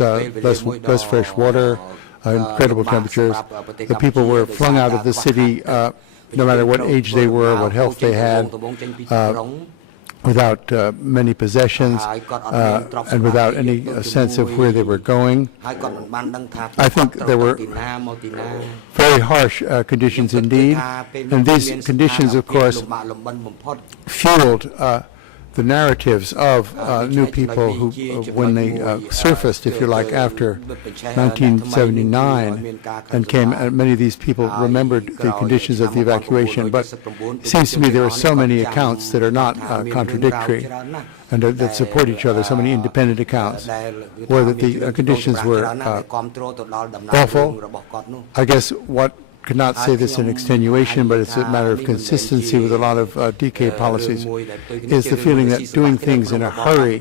fresh water, incredible temperatures. The people were flung out of the city, no matter what age they were, what health they had, without many possessions and without any sense of where they were going. I think there were very harsh conditions indeed, and these conditions, of course, fueled the narratives of new people who, when they surfaced, if you like, after 1979 and came, many of these people remembered the conditions of the evacuation, but it seems to me there are so many accounts that are not contradictory and that support each other, so many independent accounts, where that the conditions were awful. I guess what could not say this in extenuation, but it's a matter of consistency with a lot of DK policies, is the feeling that doing things in a hurry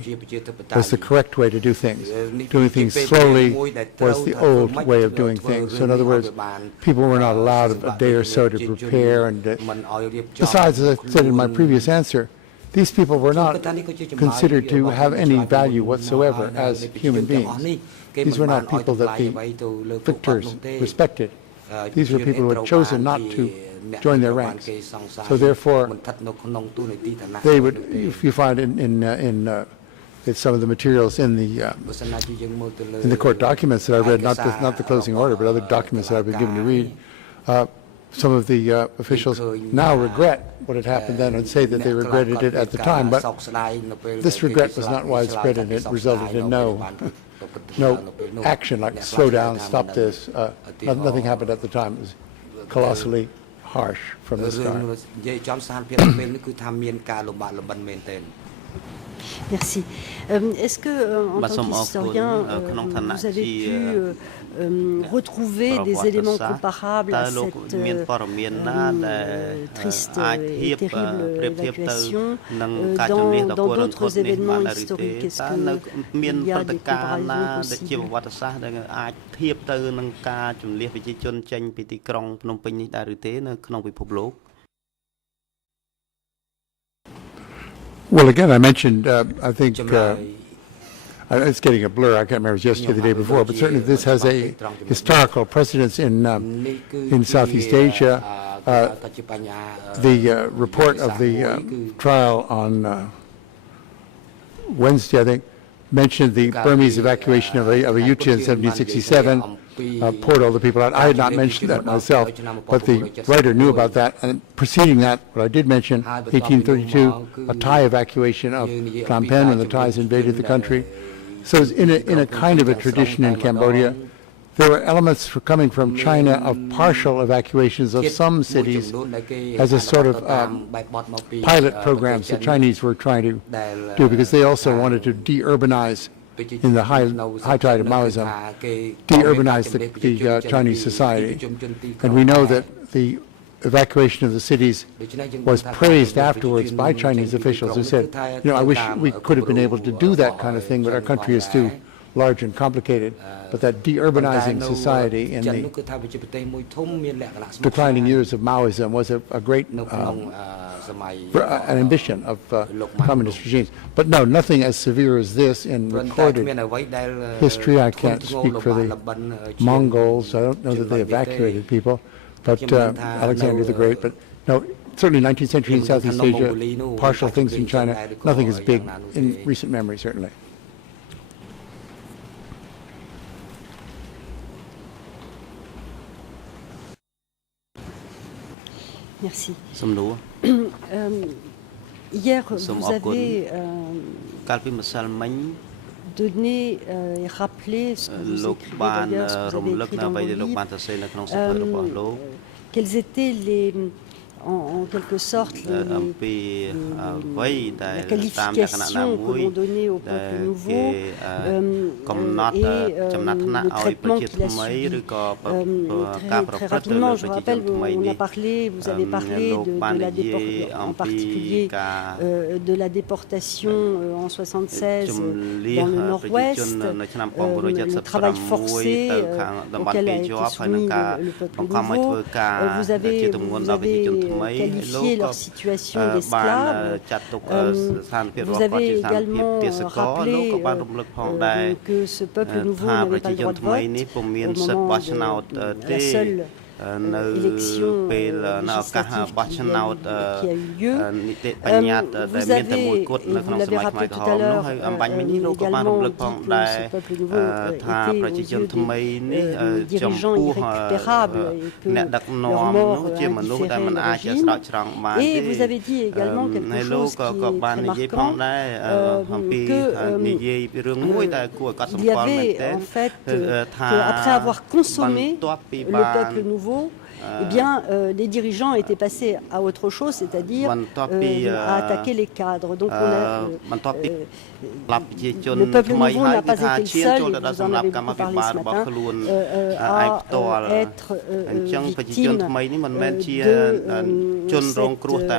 was the correct way to do things. Doing things slowly was the old way of doing things. So in other words, people were not allowed a day or so to prepare. And besides, as I said in my previous answer, these people were not considered to have any value whatsoever as human beings. These were not people that the victors respected. These were people who had chosen not to join their ranks. So therefore, they would, if you find in It's some of the materials in the court documents that I read, not the closing order, but other documents that I've been given to read. Some of the officials now regret what had happened then and say that they regretted it at the time, but this regret was not widespread and it resulted in no action like slow down, stop this. Nothing happened at the time. It was colossally harsh from the start. Merci. Est-ce que, en tant qu'historien, vous avez pu retrouver des éléments comparables à cette triste et terrible évacuation dans d'autres événements historiques? Est-ce qu'il y a des comparaisons possibles? Well, again, I mentioned, I think, it's getting a blur. I can't remember if it was yesterday or the day before, but certainly this has a historical precedence in Southeast Asia. The report of the trial on Wednesday, I think, mentioned the Burmese evacuation of Ayutthaya in 1767, poured all the people out. I had not mentioned that myself, but the writer knew about that. And preceding that, what I did mention, 1832, a Thai evacuation of Phnom Penh when the Thais invaded the country. So it's in a kind of a tradition in Cambodia. There were elements coming from China of partial evacuations of some cities as a sort of pilot programs the Chinese were trying to do, because they also wanted to de-urbanize in the high tide of Maoism, de-urbanize the Chinese society. And we know that the evacuation of the cities was praised afterwards by Chinese officials who said, you know, I wish we could have been able to do that kind of thing, but our country is too large and complicated. But that de-urbanizing society in the declining years of Maoism was a great an ambition of communist regimes. But no, nothing as severe as this in recorded history. I can't speak for the Mongols. I don't know that they evacuated people, but Alexander the Great. But no, certainly 19th century in Southeast Asia, partial things in China, nothing as big in recent memory, certainly. Merci. Hier, vous avez donné et rappelé ce que vous écrivez d'ailleurs, ce que vous avez écrit dans vos livres, quels étaient en quelque sorte la qualification que l'on donnait au peuple nouveau et le traitement qu'il a subi. Très rapidement, je rappelle, vous avez parlé en particulier de la déportation en 1976 dans le nord-ouest, le travail forcé auquel a été soumis le peuple nouveau. Vous avez qualifier leur situation d'esclaves. Vous avez également rappelé que ce peuple nouveau n'avait pas le droit de vote au moment de la seule élection législative qui a eu lieu. Vous avez, et vous l'avez rappelé tout à l'heure, également dit que ce peuple nouveau était aux yeux des dirigeants irrécupérables et que leur mort indifférait le régime. Et vous avez dit également quelque chose qui est très marquant, qu'il y avait en fait, qu'après avoir consommé le peuple nouveau, eh bien, les dirigeants étaient passés à autre chose, c'est-à-dire à attaquer les cadres. Donc, le peuple nouveau n'a pas été le seul, et vous en avez beaucoup parlé ce matin, à être victime de cette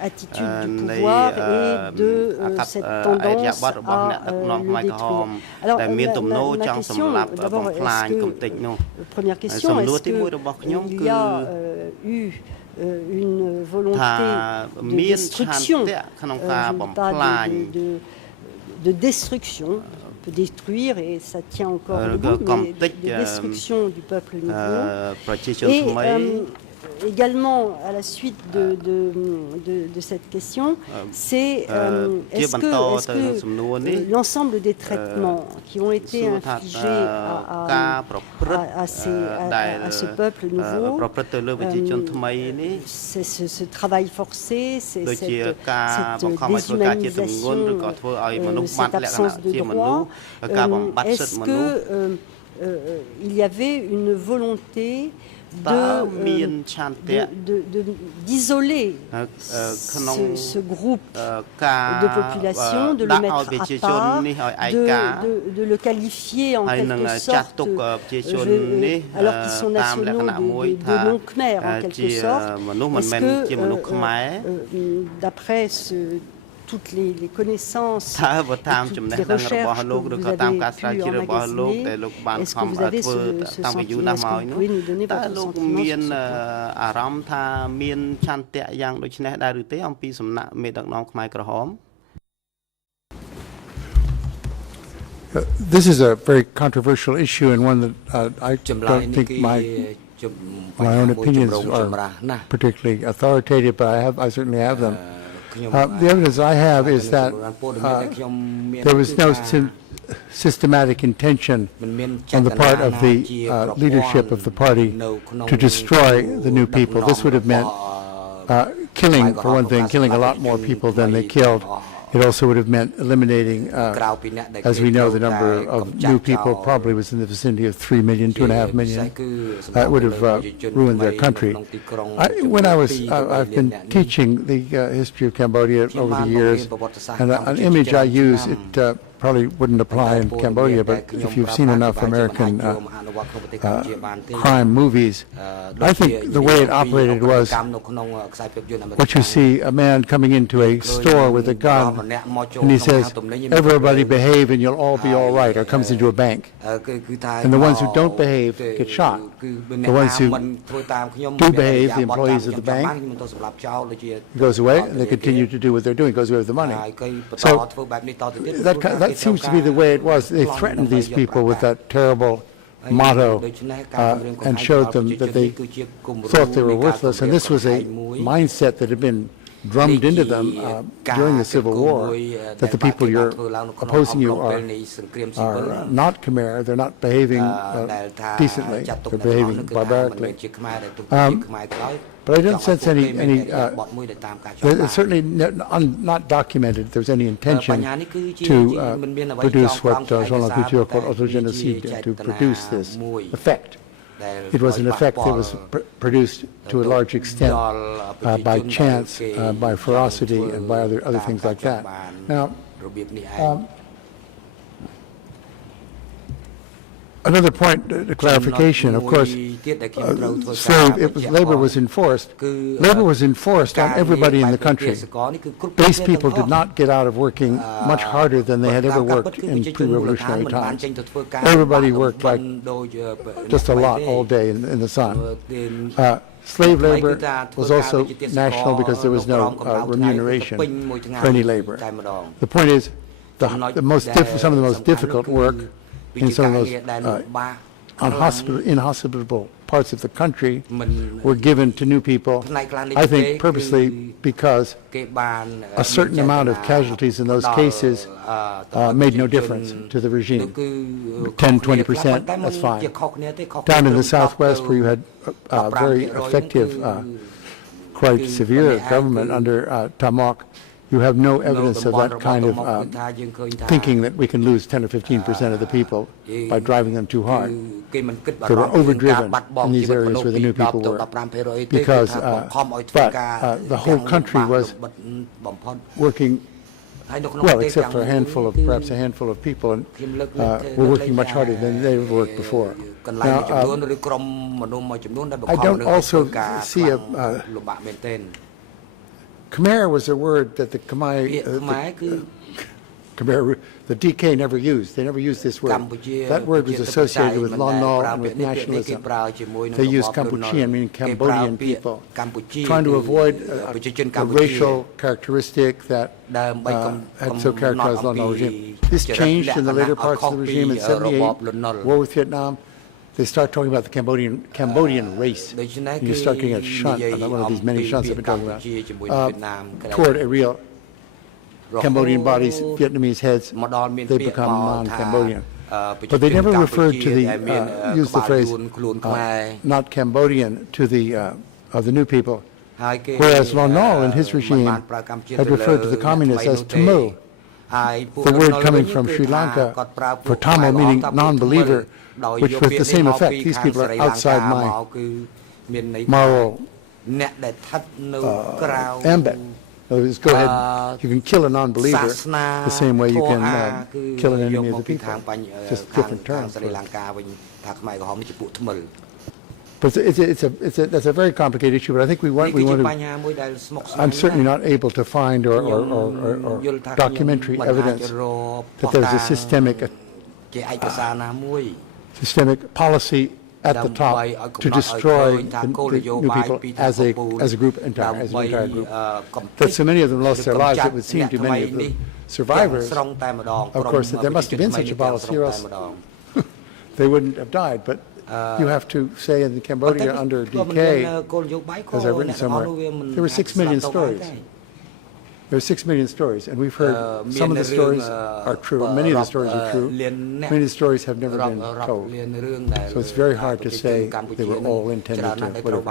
attitude du pouvoir et de cette tendance à le détruire. Alors, ma question, d'abord, première question, est-ce qu'il y a eu une volonté de destruction, de destruction, on peut détruire et ça tient encore debout, mais de destruction du peuple nouveau. Et également, à la suite de cette question, c'est est-ce que l'ensemble des traitements qui ont été infligés à ce peuple nouveau, c'est ce travail forcé, c'est cette déshumanisation, cette absence de droit, est-ce qu'il y avait une volonté d'isoler ce groupe de population, de le mettre à part, de le qualifier en quelque sorte, alors qu'ils sont nationaux de non-Khmer en quelque sorte. Est-ce que, d'après toutes les connaissances, toutes les recherches que vous avez pu emmagasiner, est-ce que vous avez ce sentiment? Est-ce que vous pouvez nous donner votre sentiment sur ce point? This is a very controversial issue and one that I don't think my own opinions are particularly authoritative, but I certainly have them. The evidence I have is that there was no systematic intention on the part of the leadership of the party to destroy the New People. This would have meant killing, for one thing, killing a lot more people than they killed. It also would have meant eliminating, as we know, the number of New People probably was in the vicinity of 3 million, 2.5 million. It would have ruined their country. I've been teaching the history of Cambodia over the years, and an image I use, it probably wouldn't apply in Cambodia, but if you've seen enough American crime movies, I think the way it operated was what you see a man coming into a store with a gun and he says, everybody behave and you'll all be all right, or comes into a bank. And the ones who don't behave get shot. The ones who do behave, the employees of the bank, it goes away and they continue to do what they're doing, it goes away with the money. So that seems to be the way it was. They threatened these people with that terrible motto and showed them that they thought they were worthless. And this was a mindset that had been drummed into them during the Civil War, that the people you're opposing you are not Khmer, they're not behaving decently, they're behaving barbarically. But I don't sense it's certainly not documented there's any intention to produce what Jean-Luc Couture called autogenocide, to produce this effect. It was an effect that was produced to a large extent by chance, by ferocity, and by other things like that. Now, another point, the clarification, of course, labor was enforced. Labor was enforced on everybody in the country. Base people did not get out of working much harder than they had ever worked in pre-revolutionary times. Everybody worked like just a lot all day in the sun. Slave labor was also national because there was no remuneration for any labor. The point is, some of the most difficult work in some of those inhospitable parts of the country were given to New People, I think purposely because a certain amount of casualties in those cases made no difference to the regime. 10-20%, that's fine. Down in the southwest, where you had very effective, quite severe government under Tamok, you have no evidence of that kind of thinking that we can lose 10 or 15% of the people by driving them too hard. They were overdriven in these areas where the New People were, because the whole country was working well, except for perhaps a handful of people, and were working much harder than they ever worked before. Now, I don't also see Khmer was a word that the DK never used. They never used this word. That word was associated with Lon Nol and with nationalism. They used Kampuchean, meaning Cambodian people, trying to avoid a racial characteristic that had so characterized Lon Nol regime. This changed in the later parts of the regime in '78, war with Vietnam. they start talking about the Cambodian race. You start getting a shunt, one of these many shunts I've been talking about, toward a real Cambodian bodies, Vietnamese heads, they become non-Cambodian. But they never referred to the, use the phrase, not Cambodian to the, of the new people. Whereas Lon Nol and his regime had referred to the communists as Tamil. The word coming from Sri Lanka for Tamil meaning non-believer, which was the same effect. These people are outside my moral ambit. Go ahead, you can kill a non-believer the same way you can kill an enemy of the people. Just different terms. But that's a very complicated issue, but I think we want to, I'm certainly not able to find or documentary evidence that there's a systemic policy at the top to destroy the new people as a group, as an entire group. That so many of them lost their lives, it would seem to many of the survivors, of course, that there must have been such a policy or else they wouldn't have died. But you have to say in Cambodia under DK, as I've written somewhere, there were 6 million stories. There are 6 million stories, and we've heard some of the stories are true, many of the stories are true, many of the stories have never been told. So it's very hard to say they were all intended to whatever.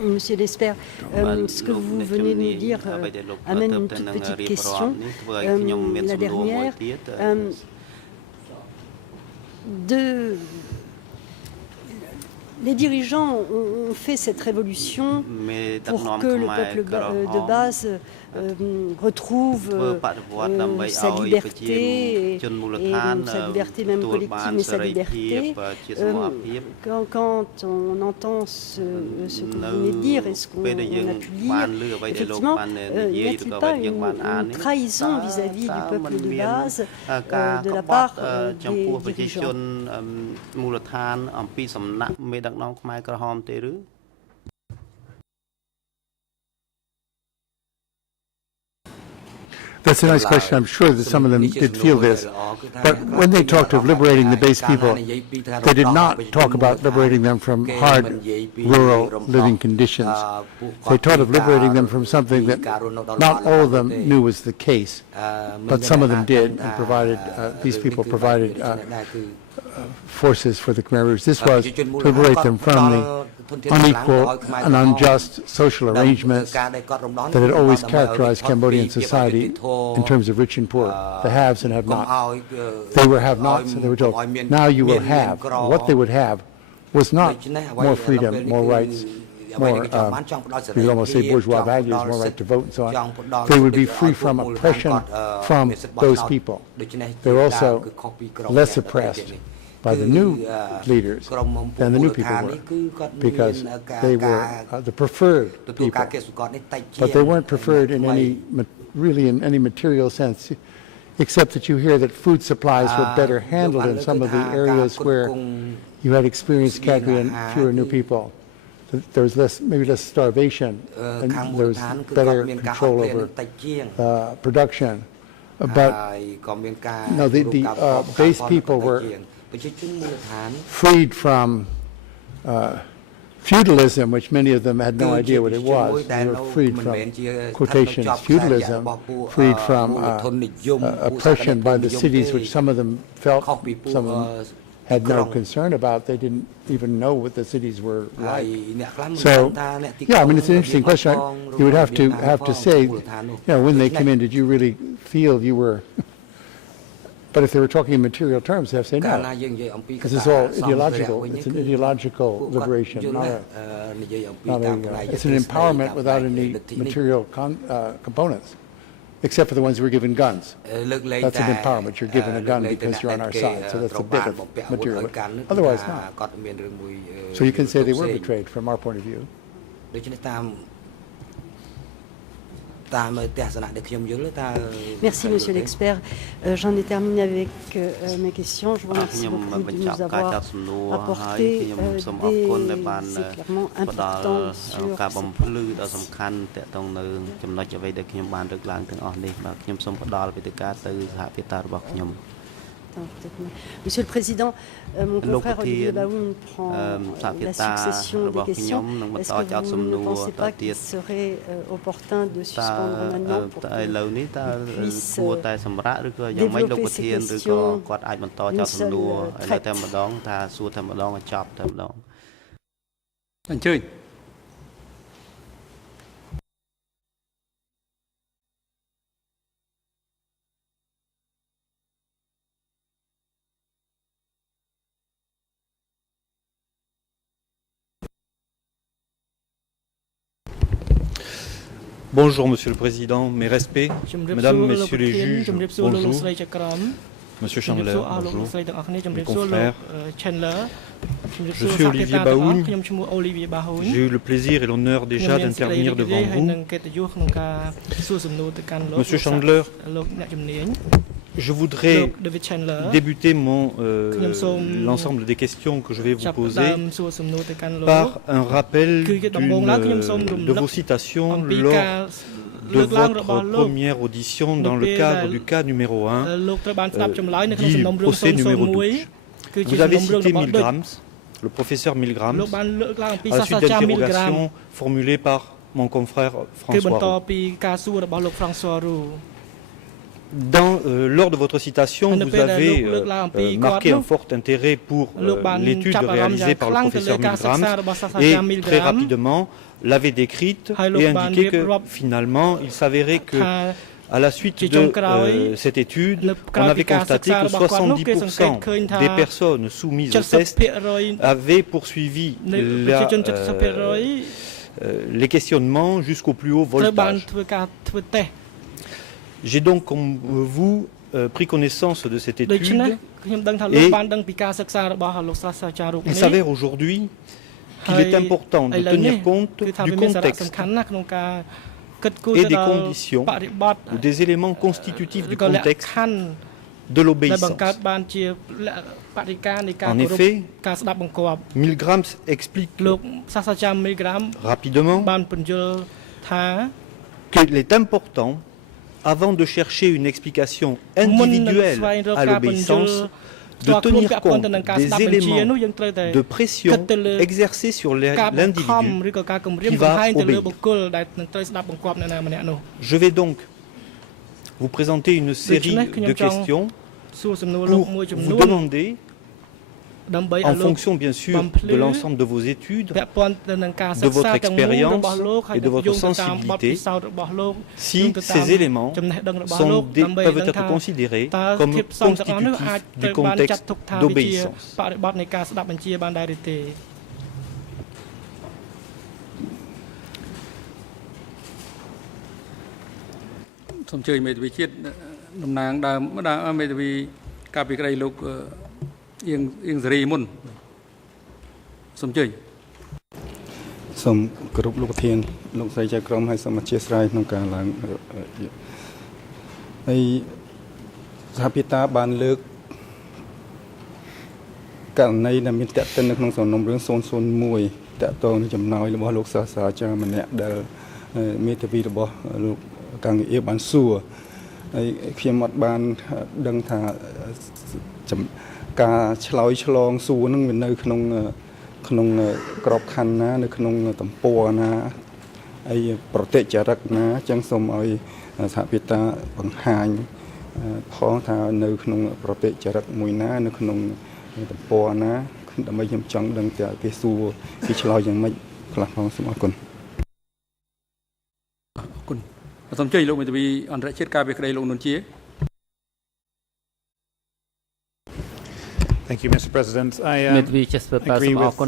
Monsieur Lesper, ce que vous venez de nous dire amène une toute petite question, la dernière. Les dirigeants ont fait cette révolution pour que le peuple de base retrouve sa liberté, et sa liberté même collective, mais sa liberté. Quand on entend ce que vous venez de dire et ce qu'on a pu lire, effectivement, n'y a-t-il pas une trahison vis-à-vis du peuple de base de la part des dirigeants? That's a nice question. I'm sure that some of them did feel this. But when they talked of liberating the base people, they did not talk about liberating them from hard rural living conditions. They talked of liberating them from something that not all of them knew was the case, but some of them did, and provided, these people provided forces for the Khmer Rouge. This was to liberate them from the unequal and unjust social arrangements that had always characterized Cambodian society in terms of rich and poor, the haves and have-nots. They were have-nots, and they were told, now you will have. What they would have was not more freedom, more rights, more, we could almost say bourgeois values, more right to vote and so on. They would be free from oppression from those people. They were also less oppressed by the new leaders than the new people were, because they were the preferred people. But they weren't preferred in any, really in any material sense, except that you hear that food supplies were better handled in some of the areas where you had experienced category and fewer new people. There was less, maybe less starvation, and there was better control over production. But no, the base people were freed from feudalism, which many of them had no idea what it was. They were freed from, quotations, feudalism, freed from oppression by the cities, which some of them felt, some of them had no concern about. They didn't even know what the cities were like. So, yeah, I mean, it's an interesting question. You would have to say, you know, when they came in, did you really feel you were... But if they were talking in material terms, they have to say no. Because it's all ideological. It's an ideological liberation, not a it's an empowerment without any material components, except for the ones who were given guns. That's an empowerment. You're given a gun because you're on our side. So that's a bit of material. Otherwise, not. So you can say they were betrayed from our point of view. Merci, monsieur l'expert. J'en ai terminé avec mes questions. Je vous remercie beaucoup de nous avoir apporté des éclairements importants sur Monsieur le Président, mon confrère Olivier Baoun prend la succession des questions. Est-ce que vous ne pensez pas qu'il serait opportun de suspendre maintenant pour qu'il puisse développer ces questions une seule traite? Bonjour Monsieur le Président, mes respects, Mesdames, Messieurs les juges, bonjour, Monsieur Chandler, bonjour, mes confrères. Je suis Olivier Baoun, j'ai eu le plaisir et l'honneur déjà d'intervenir devant vous. Monsieur Chandler, je voudrais débuter l'ensemble des questions que je vais vous poser par un rappel de vos citations lors de votre première audition dans le cadre du cas numéro 1, dit procès numéro 12. Vous avez cité Milgrams, le professeur Milgrams, à la suite d'interrogations formulées par mon confrère François Roux. Lors de votre citation, vous avez marqué un fort intérêt pour l'étude réalisée par le professeur Milgrams et très rapidement l'avait décrite et indiqué que finalement il s'avérait que à la suite de cette étude, on avait constaté que 70% des personnes soumises au test avaient poursuivi les questionnements jusqu'au plus haut voltage. J'ai donc, comme vous, pris connaissance de cette étude et il s'avère aujourd'hui qu'il est important de tenir compte du contexte et des conditions ou des éléments constitutifs du contexte de l'obéissance. En effet, Milgrams explique rapidement qu'il est important, avant de chercher une explication individuelle à l'obéissance, de tenir compte des éléments de pression exercés sur l'individu qui va obéir. Je vais donc vous présenter une série de questions pour vous demander, en fonction bien sûr de l'ensemble de vos études, de votre expérience et de votre sensibilité, si ces éléments peuvent être considérés comme constitutifs du contexte d'obéissance. Soomគ្រប់លោកប្រធានលោកស្រីចៅក្រមហើយសូមអធិស្ឋានក្នុងការឡើងហើយសហភាពតាបានលើកករណីដែលមានតេតិននៅក្នុងសំណុំរឿង001តកតងនឹងចំណោយរបស់លោកសាស្ត្រាចារ្យម្នាក់ដែលមេធាវីរបស់លោកកាំងអៀបបានសួរហើយខ្ញុំអត់បានដឹងថាការឆ្លើយឆ្លងសួរនឹងវានៅក្នុងក្របខ័ណ្ឌណានៅក្នុងទំព័រណាហើយប្រតិចរិតណាអញ្ចឹងសូមឲ្យសហភាពតាបង្ហាញផងថានៅក្នុងប្រតិចរិតមួយណានៅក្នុងទំព័រណាដើម្បីខ្ញុំចង់ដឹងថាគេសួរគេឆ្លើយយ៉ាងម៉េចខ្លះផងសូមអរគុណ សូមជួយលោកមេធាវីអន្តរជាតិការពារក្តីលោកនុនជា Thank you, Mr. President. I agree with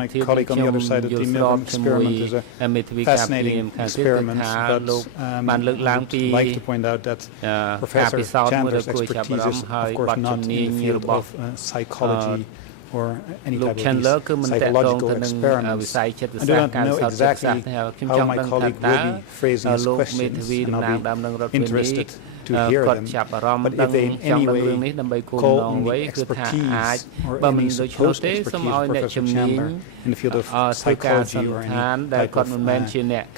my colleague on the other side of the Milgram experiment is a fascinating experiment, but I'd like to point out that Professor Chandler's expertise is, of course, not in the field of psychology or any type of psychological experiments. I do not know exactly how my colleague will be phrasing his questions, and I'll be interested to hear them. But if they in any way call on the expertise or any supposed expertise of Professor Chandler in the field of psychology or any type of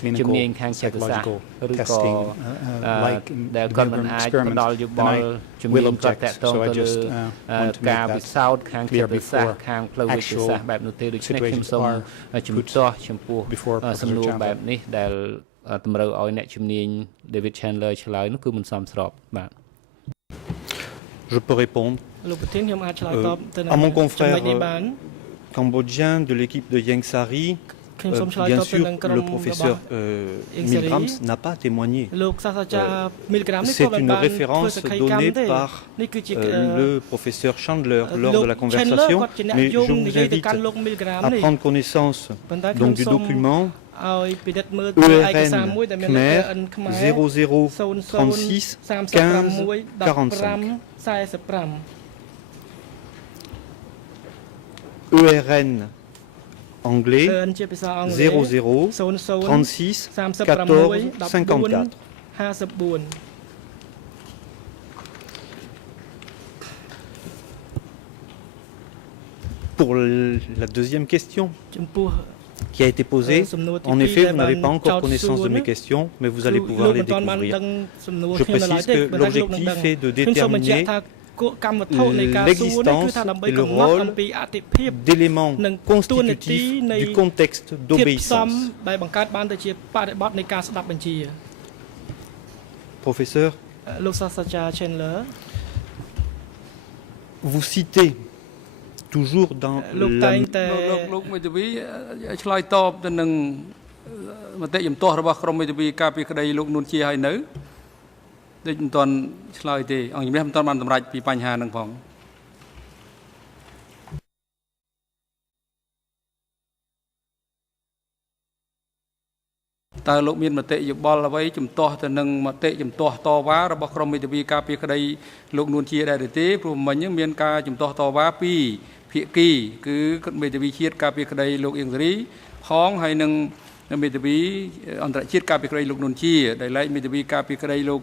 clinical psychological testing, like in the Milgram experiment, then I will object. So I just want to make that clear before actual situations are put before Professor Chandler. តម្រូវឲ្យអ្នកជំនាញ David Chandler ឆ្លើយនោះគឺមិនសមស្របបាទ Je peux répondre. លោកប្រធានខ្ញុំអាចឆ្លើយតបទៅនឹង À mon confrère cambodgien de l'équipe de Yang Sari, bien sûr, le professeur Milgrams n'a pas témoigné. C'est une référence donnée par le professeur Chandler lors de la conversation, mais je vous invite à prendre connaissance donc, du document ERN Khmer 0036 15 45. ERN anglais 00 36 14 54. Pour la deuxième question qui a été posée, en effet, vous n'avez pas encore connaissance de mes questions, mais vous allez pouvoir les découvrir. Je précise que l'objectif est de déterminer l'existence et le rôle d'éléments constitutifs du contexte d'obéissance. Professeur, vous citez toujours dans la... លោកមេធាវីឆ្លើយតបទៅនឹងមតិជំទាស់របស់ក្រុមមេធាវីការពីក្តីលោកនួនជាហើយនៅដូចមិនទាន់ឆ្លើយទេអង្គជំនះមិនទាន់បានសម្រេចពីបញ្ហាហ្នឹងផងតើលោកមានមតិយោបល់អ្វីជំទាស់ទៅនឹងមតិជំទាស់តវ៉ារបស់ក្រុមមេធាវីការពីក្តីលោកនួនជាដែរទេព្រោះមិញមានការជំទាស់តវ៉ាពីភាគីគឺមេធាវីជាតិការពីក្តីលោកអៀងសេរីផងហើយនឹងមេធាវីអន្តរជាតិការពីក្តីលោកនួនជាដែលឡែកមេធាវីការពីក្តីលោក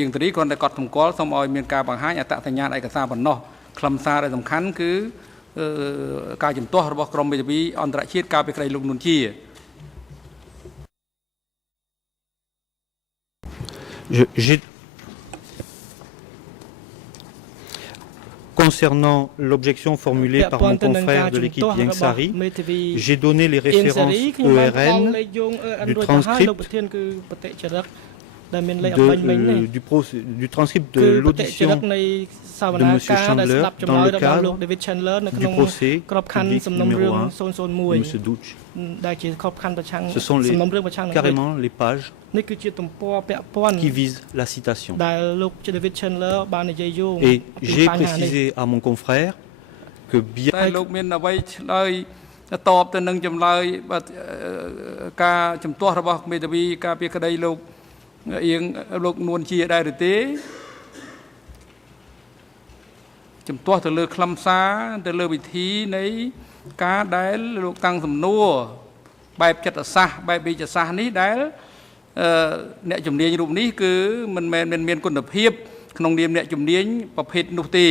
អៀងសេរីគ្រាន់តែកត់សម្គាល់សូមឲ្យមានការបង្ហាញអត្តសញ្ញាណឯកសារប៉ុណ្ណោះខ្លឹមសារដែលសំខាន់គឺការជំទាស់របស់ក្រុមមេធាវីអន្តរជាតិការពីក្តីលោកនួនជា Concernant l'objection formulée par mon confrère de l'équipe Yang Sari, j'ai donné les références ERN du transcript du transcript de l'audition de M. Chandler dans le cadre du procès public numéro 1 de M. Douch. Ce sont carrément les pages qui visent la citation. Et j'ai précisé à mon confrère que bien... តបទៅនឹងចម្លើយការជំទាស់របស់មេធាវីការពីក្តីលោកអៀងលោកនួនជាដែរទេជំទាស់ទៅលើខ្លឹមសារទៅលើវិធីនៃការដែលលោកតាំងសំណួរបែបចិត្តសាស្ត្របែបវិទ្យាសាស្ត្រនេះដែលអ្នកជំនាញរូបនេះគឺមិនមែនមានគុណភាពក្នុងនាមអ្នកជំនាញប្រភេទនោះទេ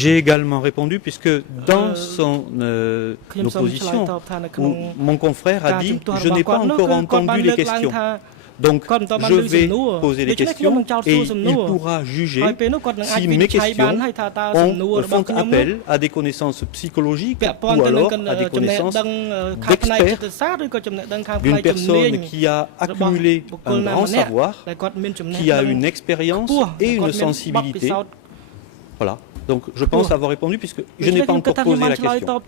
J'ai également répondu puisque dans son opposition, mon confrère a dit « Je n'ai pas encore entendu les questions ». Donc, je vais poser les questions et il pourra juger si mes questions font appel à des connaissances psychologiques ou alors à des connaissances d'experts d'une personne qui a accumulé un grand savoir, qui a une expérience et une sensibilité. Voilà. Donc, je pense avoir répondu puisque je n'ai pas encore posé la question.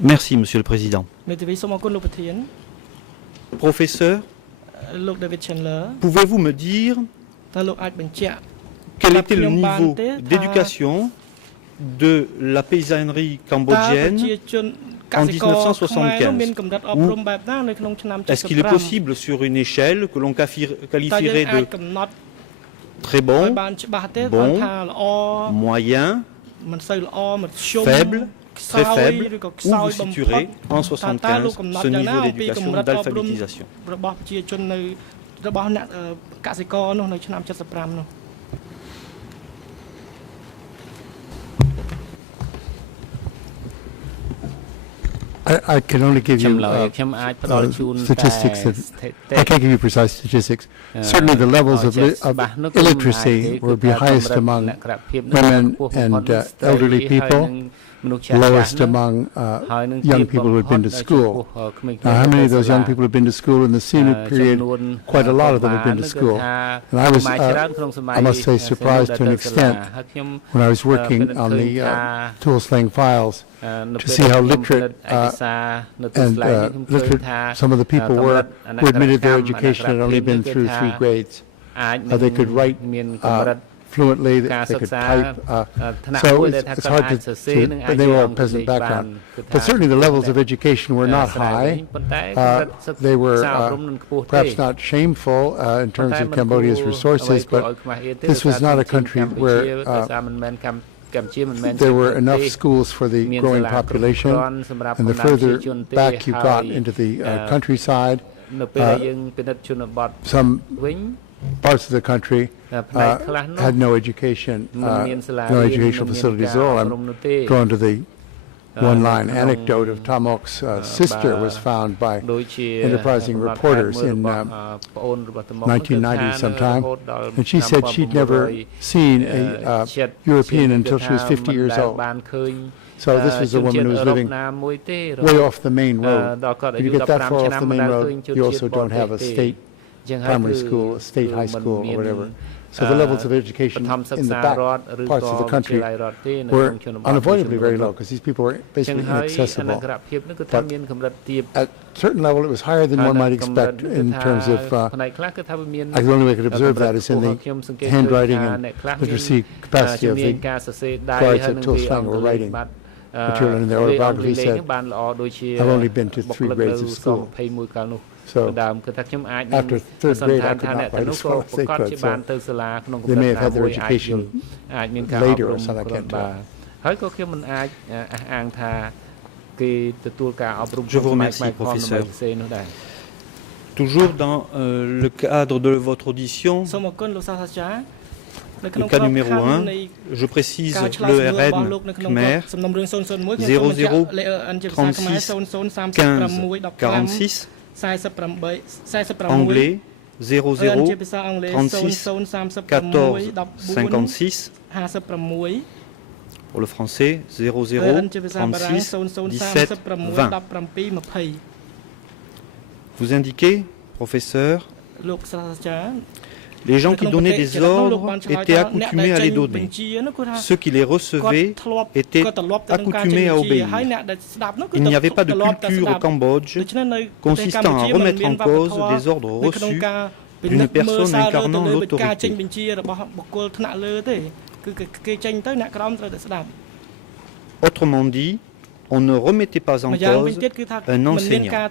Merci, Monsieur le Président. Professeur, pouvez-vous me dire quel était le niveau d'éducation de la paysannerie cambodgienne en 1975. Est-ce qu'il est possible sur une échelle que l'on qualifierait de très bon, moyen, faible, très faible, où vous situerez en 1975 ce niveau d'éducation, d'alphabétisation? I can only give you statistics. I can't give you precise statistics. Certainly the levels of illiteracy will be highest among women and elderly people, lowest among young people who have been to school. Now, how many of those young people have been to school in the Sihanouk period? Quite a lot of them have been to school. And I was, I must say, surprised to an extent when I was working on the Tuol Sleng files to see how literate literate some of the people were who admitted their education had only been through 3 grades. They could write fluently, they could type. So it's hard to but they were all peasant background. But certainly the levels of education were not high. They were perhaps not shameful in terms of Cambodia's resources, but this was not a country where there were enough schools for the growing population, and the further back you got into the countryside, some parts of the country had no education, no educational facilities at all. I'm drawn to the one-line anecdote of Tamok's sister was found by enterprising reporters in 1990 sometime, and she said she'd never seen a European until she was 50 years old. So this was a woman who was living way off the main road. If you get that far off the main road, you also don't have a state primary school, a state high school, or whatever. So the levels of education in the back parts of the country were unavoidably very low because these people were basically inaccessible. But at a certain level, it was higher than one might expect in terms of, the only way I could observe that is in the handwriting and literacy capacity of the guards at Tuol Sleng were writing material, in their autobiography said, I've only been to 3 grades of school. So after 3rd grade, I could not write as well as they could. So they may have had their education later or something, I can't tell. Je vous remercie, professeur. Toujours dans le cadre de votre audition, le cas numéro 1, je précise le RN Khmer 00 36 15 46, anglais 00 36 14 56, pour le français 00 36 17 20. Vous indiquez, professeur, les gens qui donnaient des ordres étaient accoutumés à les donner. Ceux qui les recevaient étaient accoutumés à obéir. Il n'y avait pas de culture au Cambodge consistant à remettre en cause des ordres reçus d'une personne incarnant l'autorité. Autrement dit, on ne remettait pas en cause un enseignant.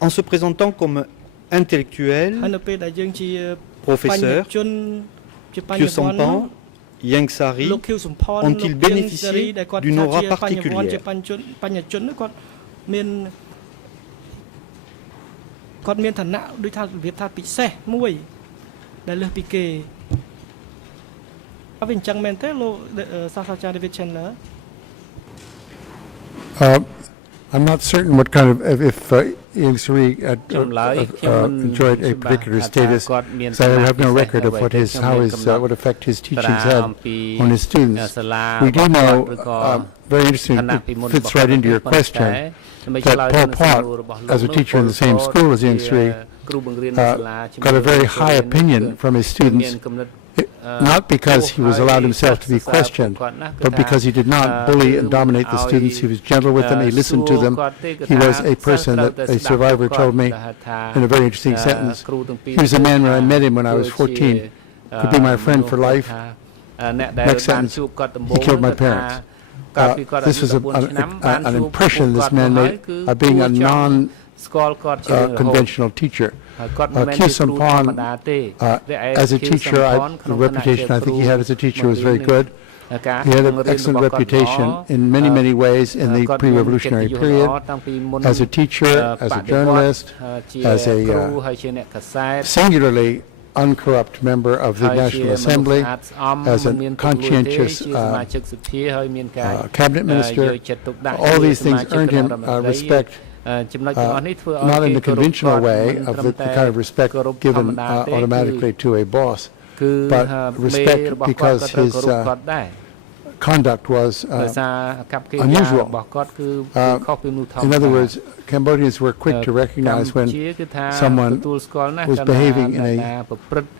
En se présentant comme intellectuel, professeur, Khieu Samphan, Ieng Sary ont-ils bénéficié d'une aura particulière? I'm not certain what kind of, if Ieng Sary enjoyed a particular status, so I have no record of what what effect his teachings had on his students. We do know, very interesting, it fits right into your question, that Pol Pot, as a teacher in the same school as Ieng Sary, got a very high opinion from his students not because he was allowed himself to be questioned, but because he did not bully and dominate the students. He was gentle with them, he listened to them. He was a person that a survivor told me in a very interesting sentence. He was a man when I met him when I was 14, could be my friend for life. Next sentence, he killed my parents. This was an impression this man made of being a non-conventional teacher. Kyu Sampon, as a teacher, the reputation I think he had as a teacher was very good. He had an excellent reputation in many, many ways in the pre-revolutionary period, as a teacher, as a journalist, as a singularly uncorrupt member of the National Assembly, as a conscientious cabinet minister. All these things earned him respect, not in the conventional way of the kind of respect given automatically to a boss, but respect because his conduct was unusual. In other words, Cambodians were quick to recognize when someone was behaving in a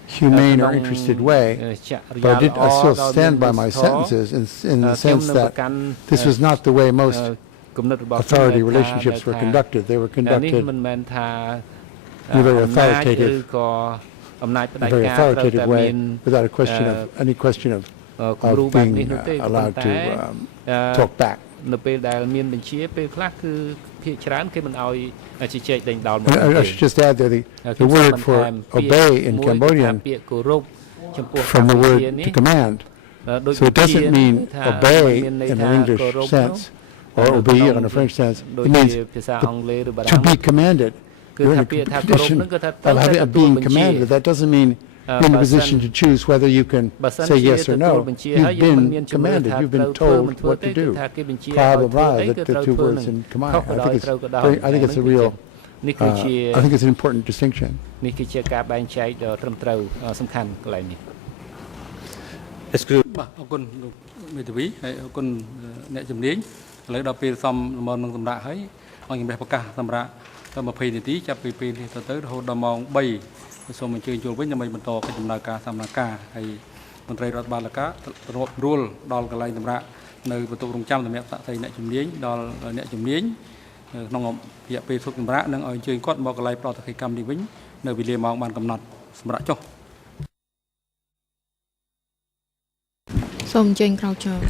humane or interested way, but I still stand by my sentences in the sense that this was not the way most authority relationships were conducted. They were conducted in a very authoritative way, without any question of being allowed to talk back. I should just add that the word for obey in Cambodian, from the word to command, so it doesn't mean obey in an English sense or obéir in a French sense. It means to be commanded. You're in a condition of being commanded. That doesn't mean you're in a position to choose whether you can say yes or no. You've been commanded. You've been told what to do. Blah, blah, blah, the two words in Khmer. I think it's a real, I think it's an important distinction.សូមអញ្ជើញចូលវិញដើម្បីបន្តកិច្ចដំណើរការសកម្មភាពហើយមន្ត្រីរដ្ឋបាលការរាប់រួលដល់កន្លែងសម្រាប់នៅបន្ទប់រងចាំសម្រាប់សាកសីអ្នកជំនាញដល់អ្នកជំនាញក្នុងរយៈពេលសុខសម្រាប់និងឲ្យអញ្ជើញគាត់មកកន្លែងប្រតិកម្មនេះវិញនៅវេលាម៉ោងបានកំណត់សម្រាប់ចុះសូមអញ្ជើញក្រោកចូល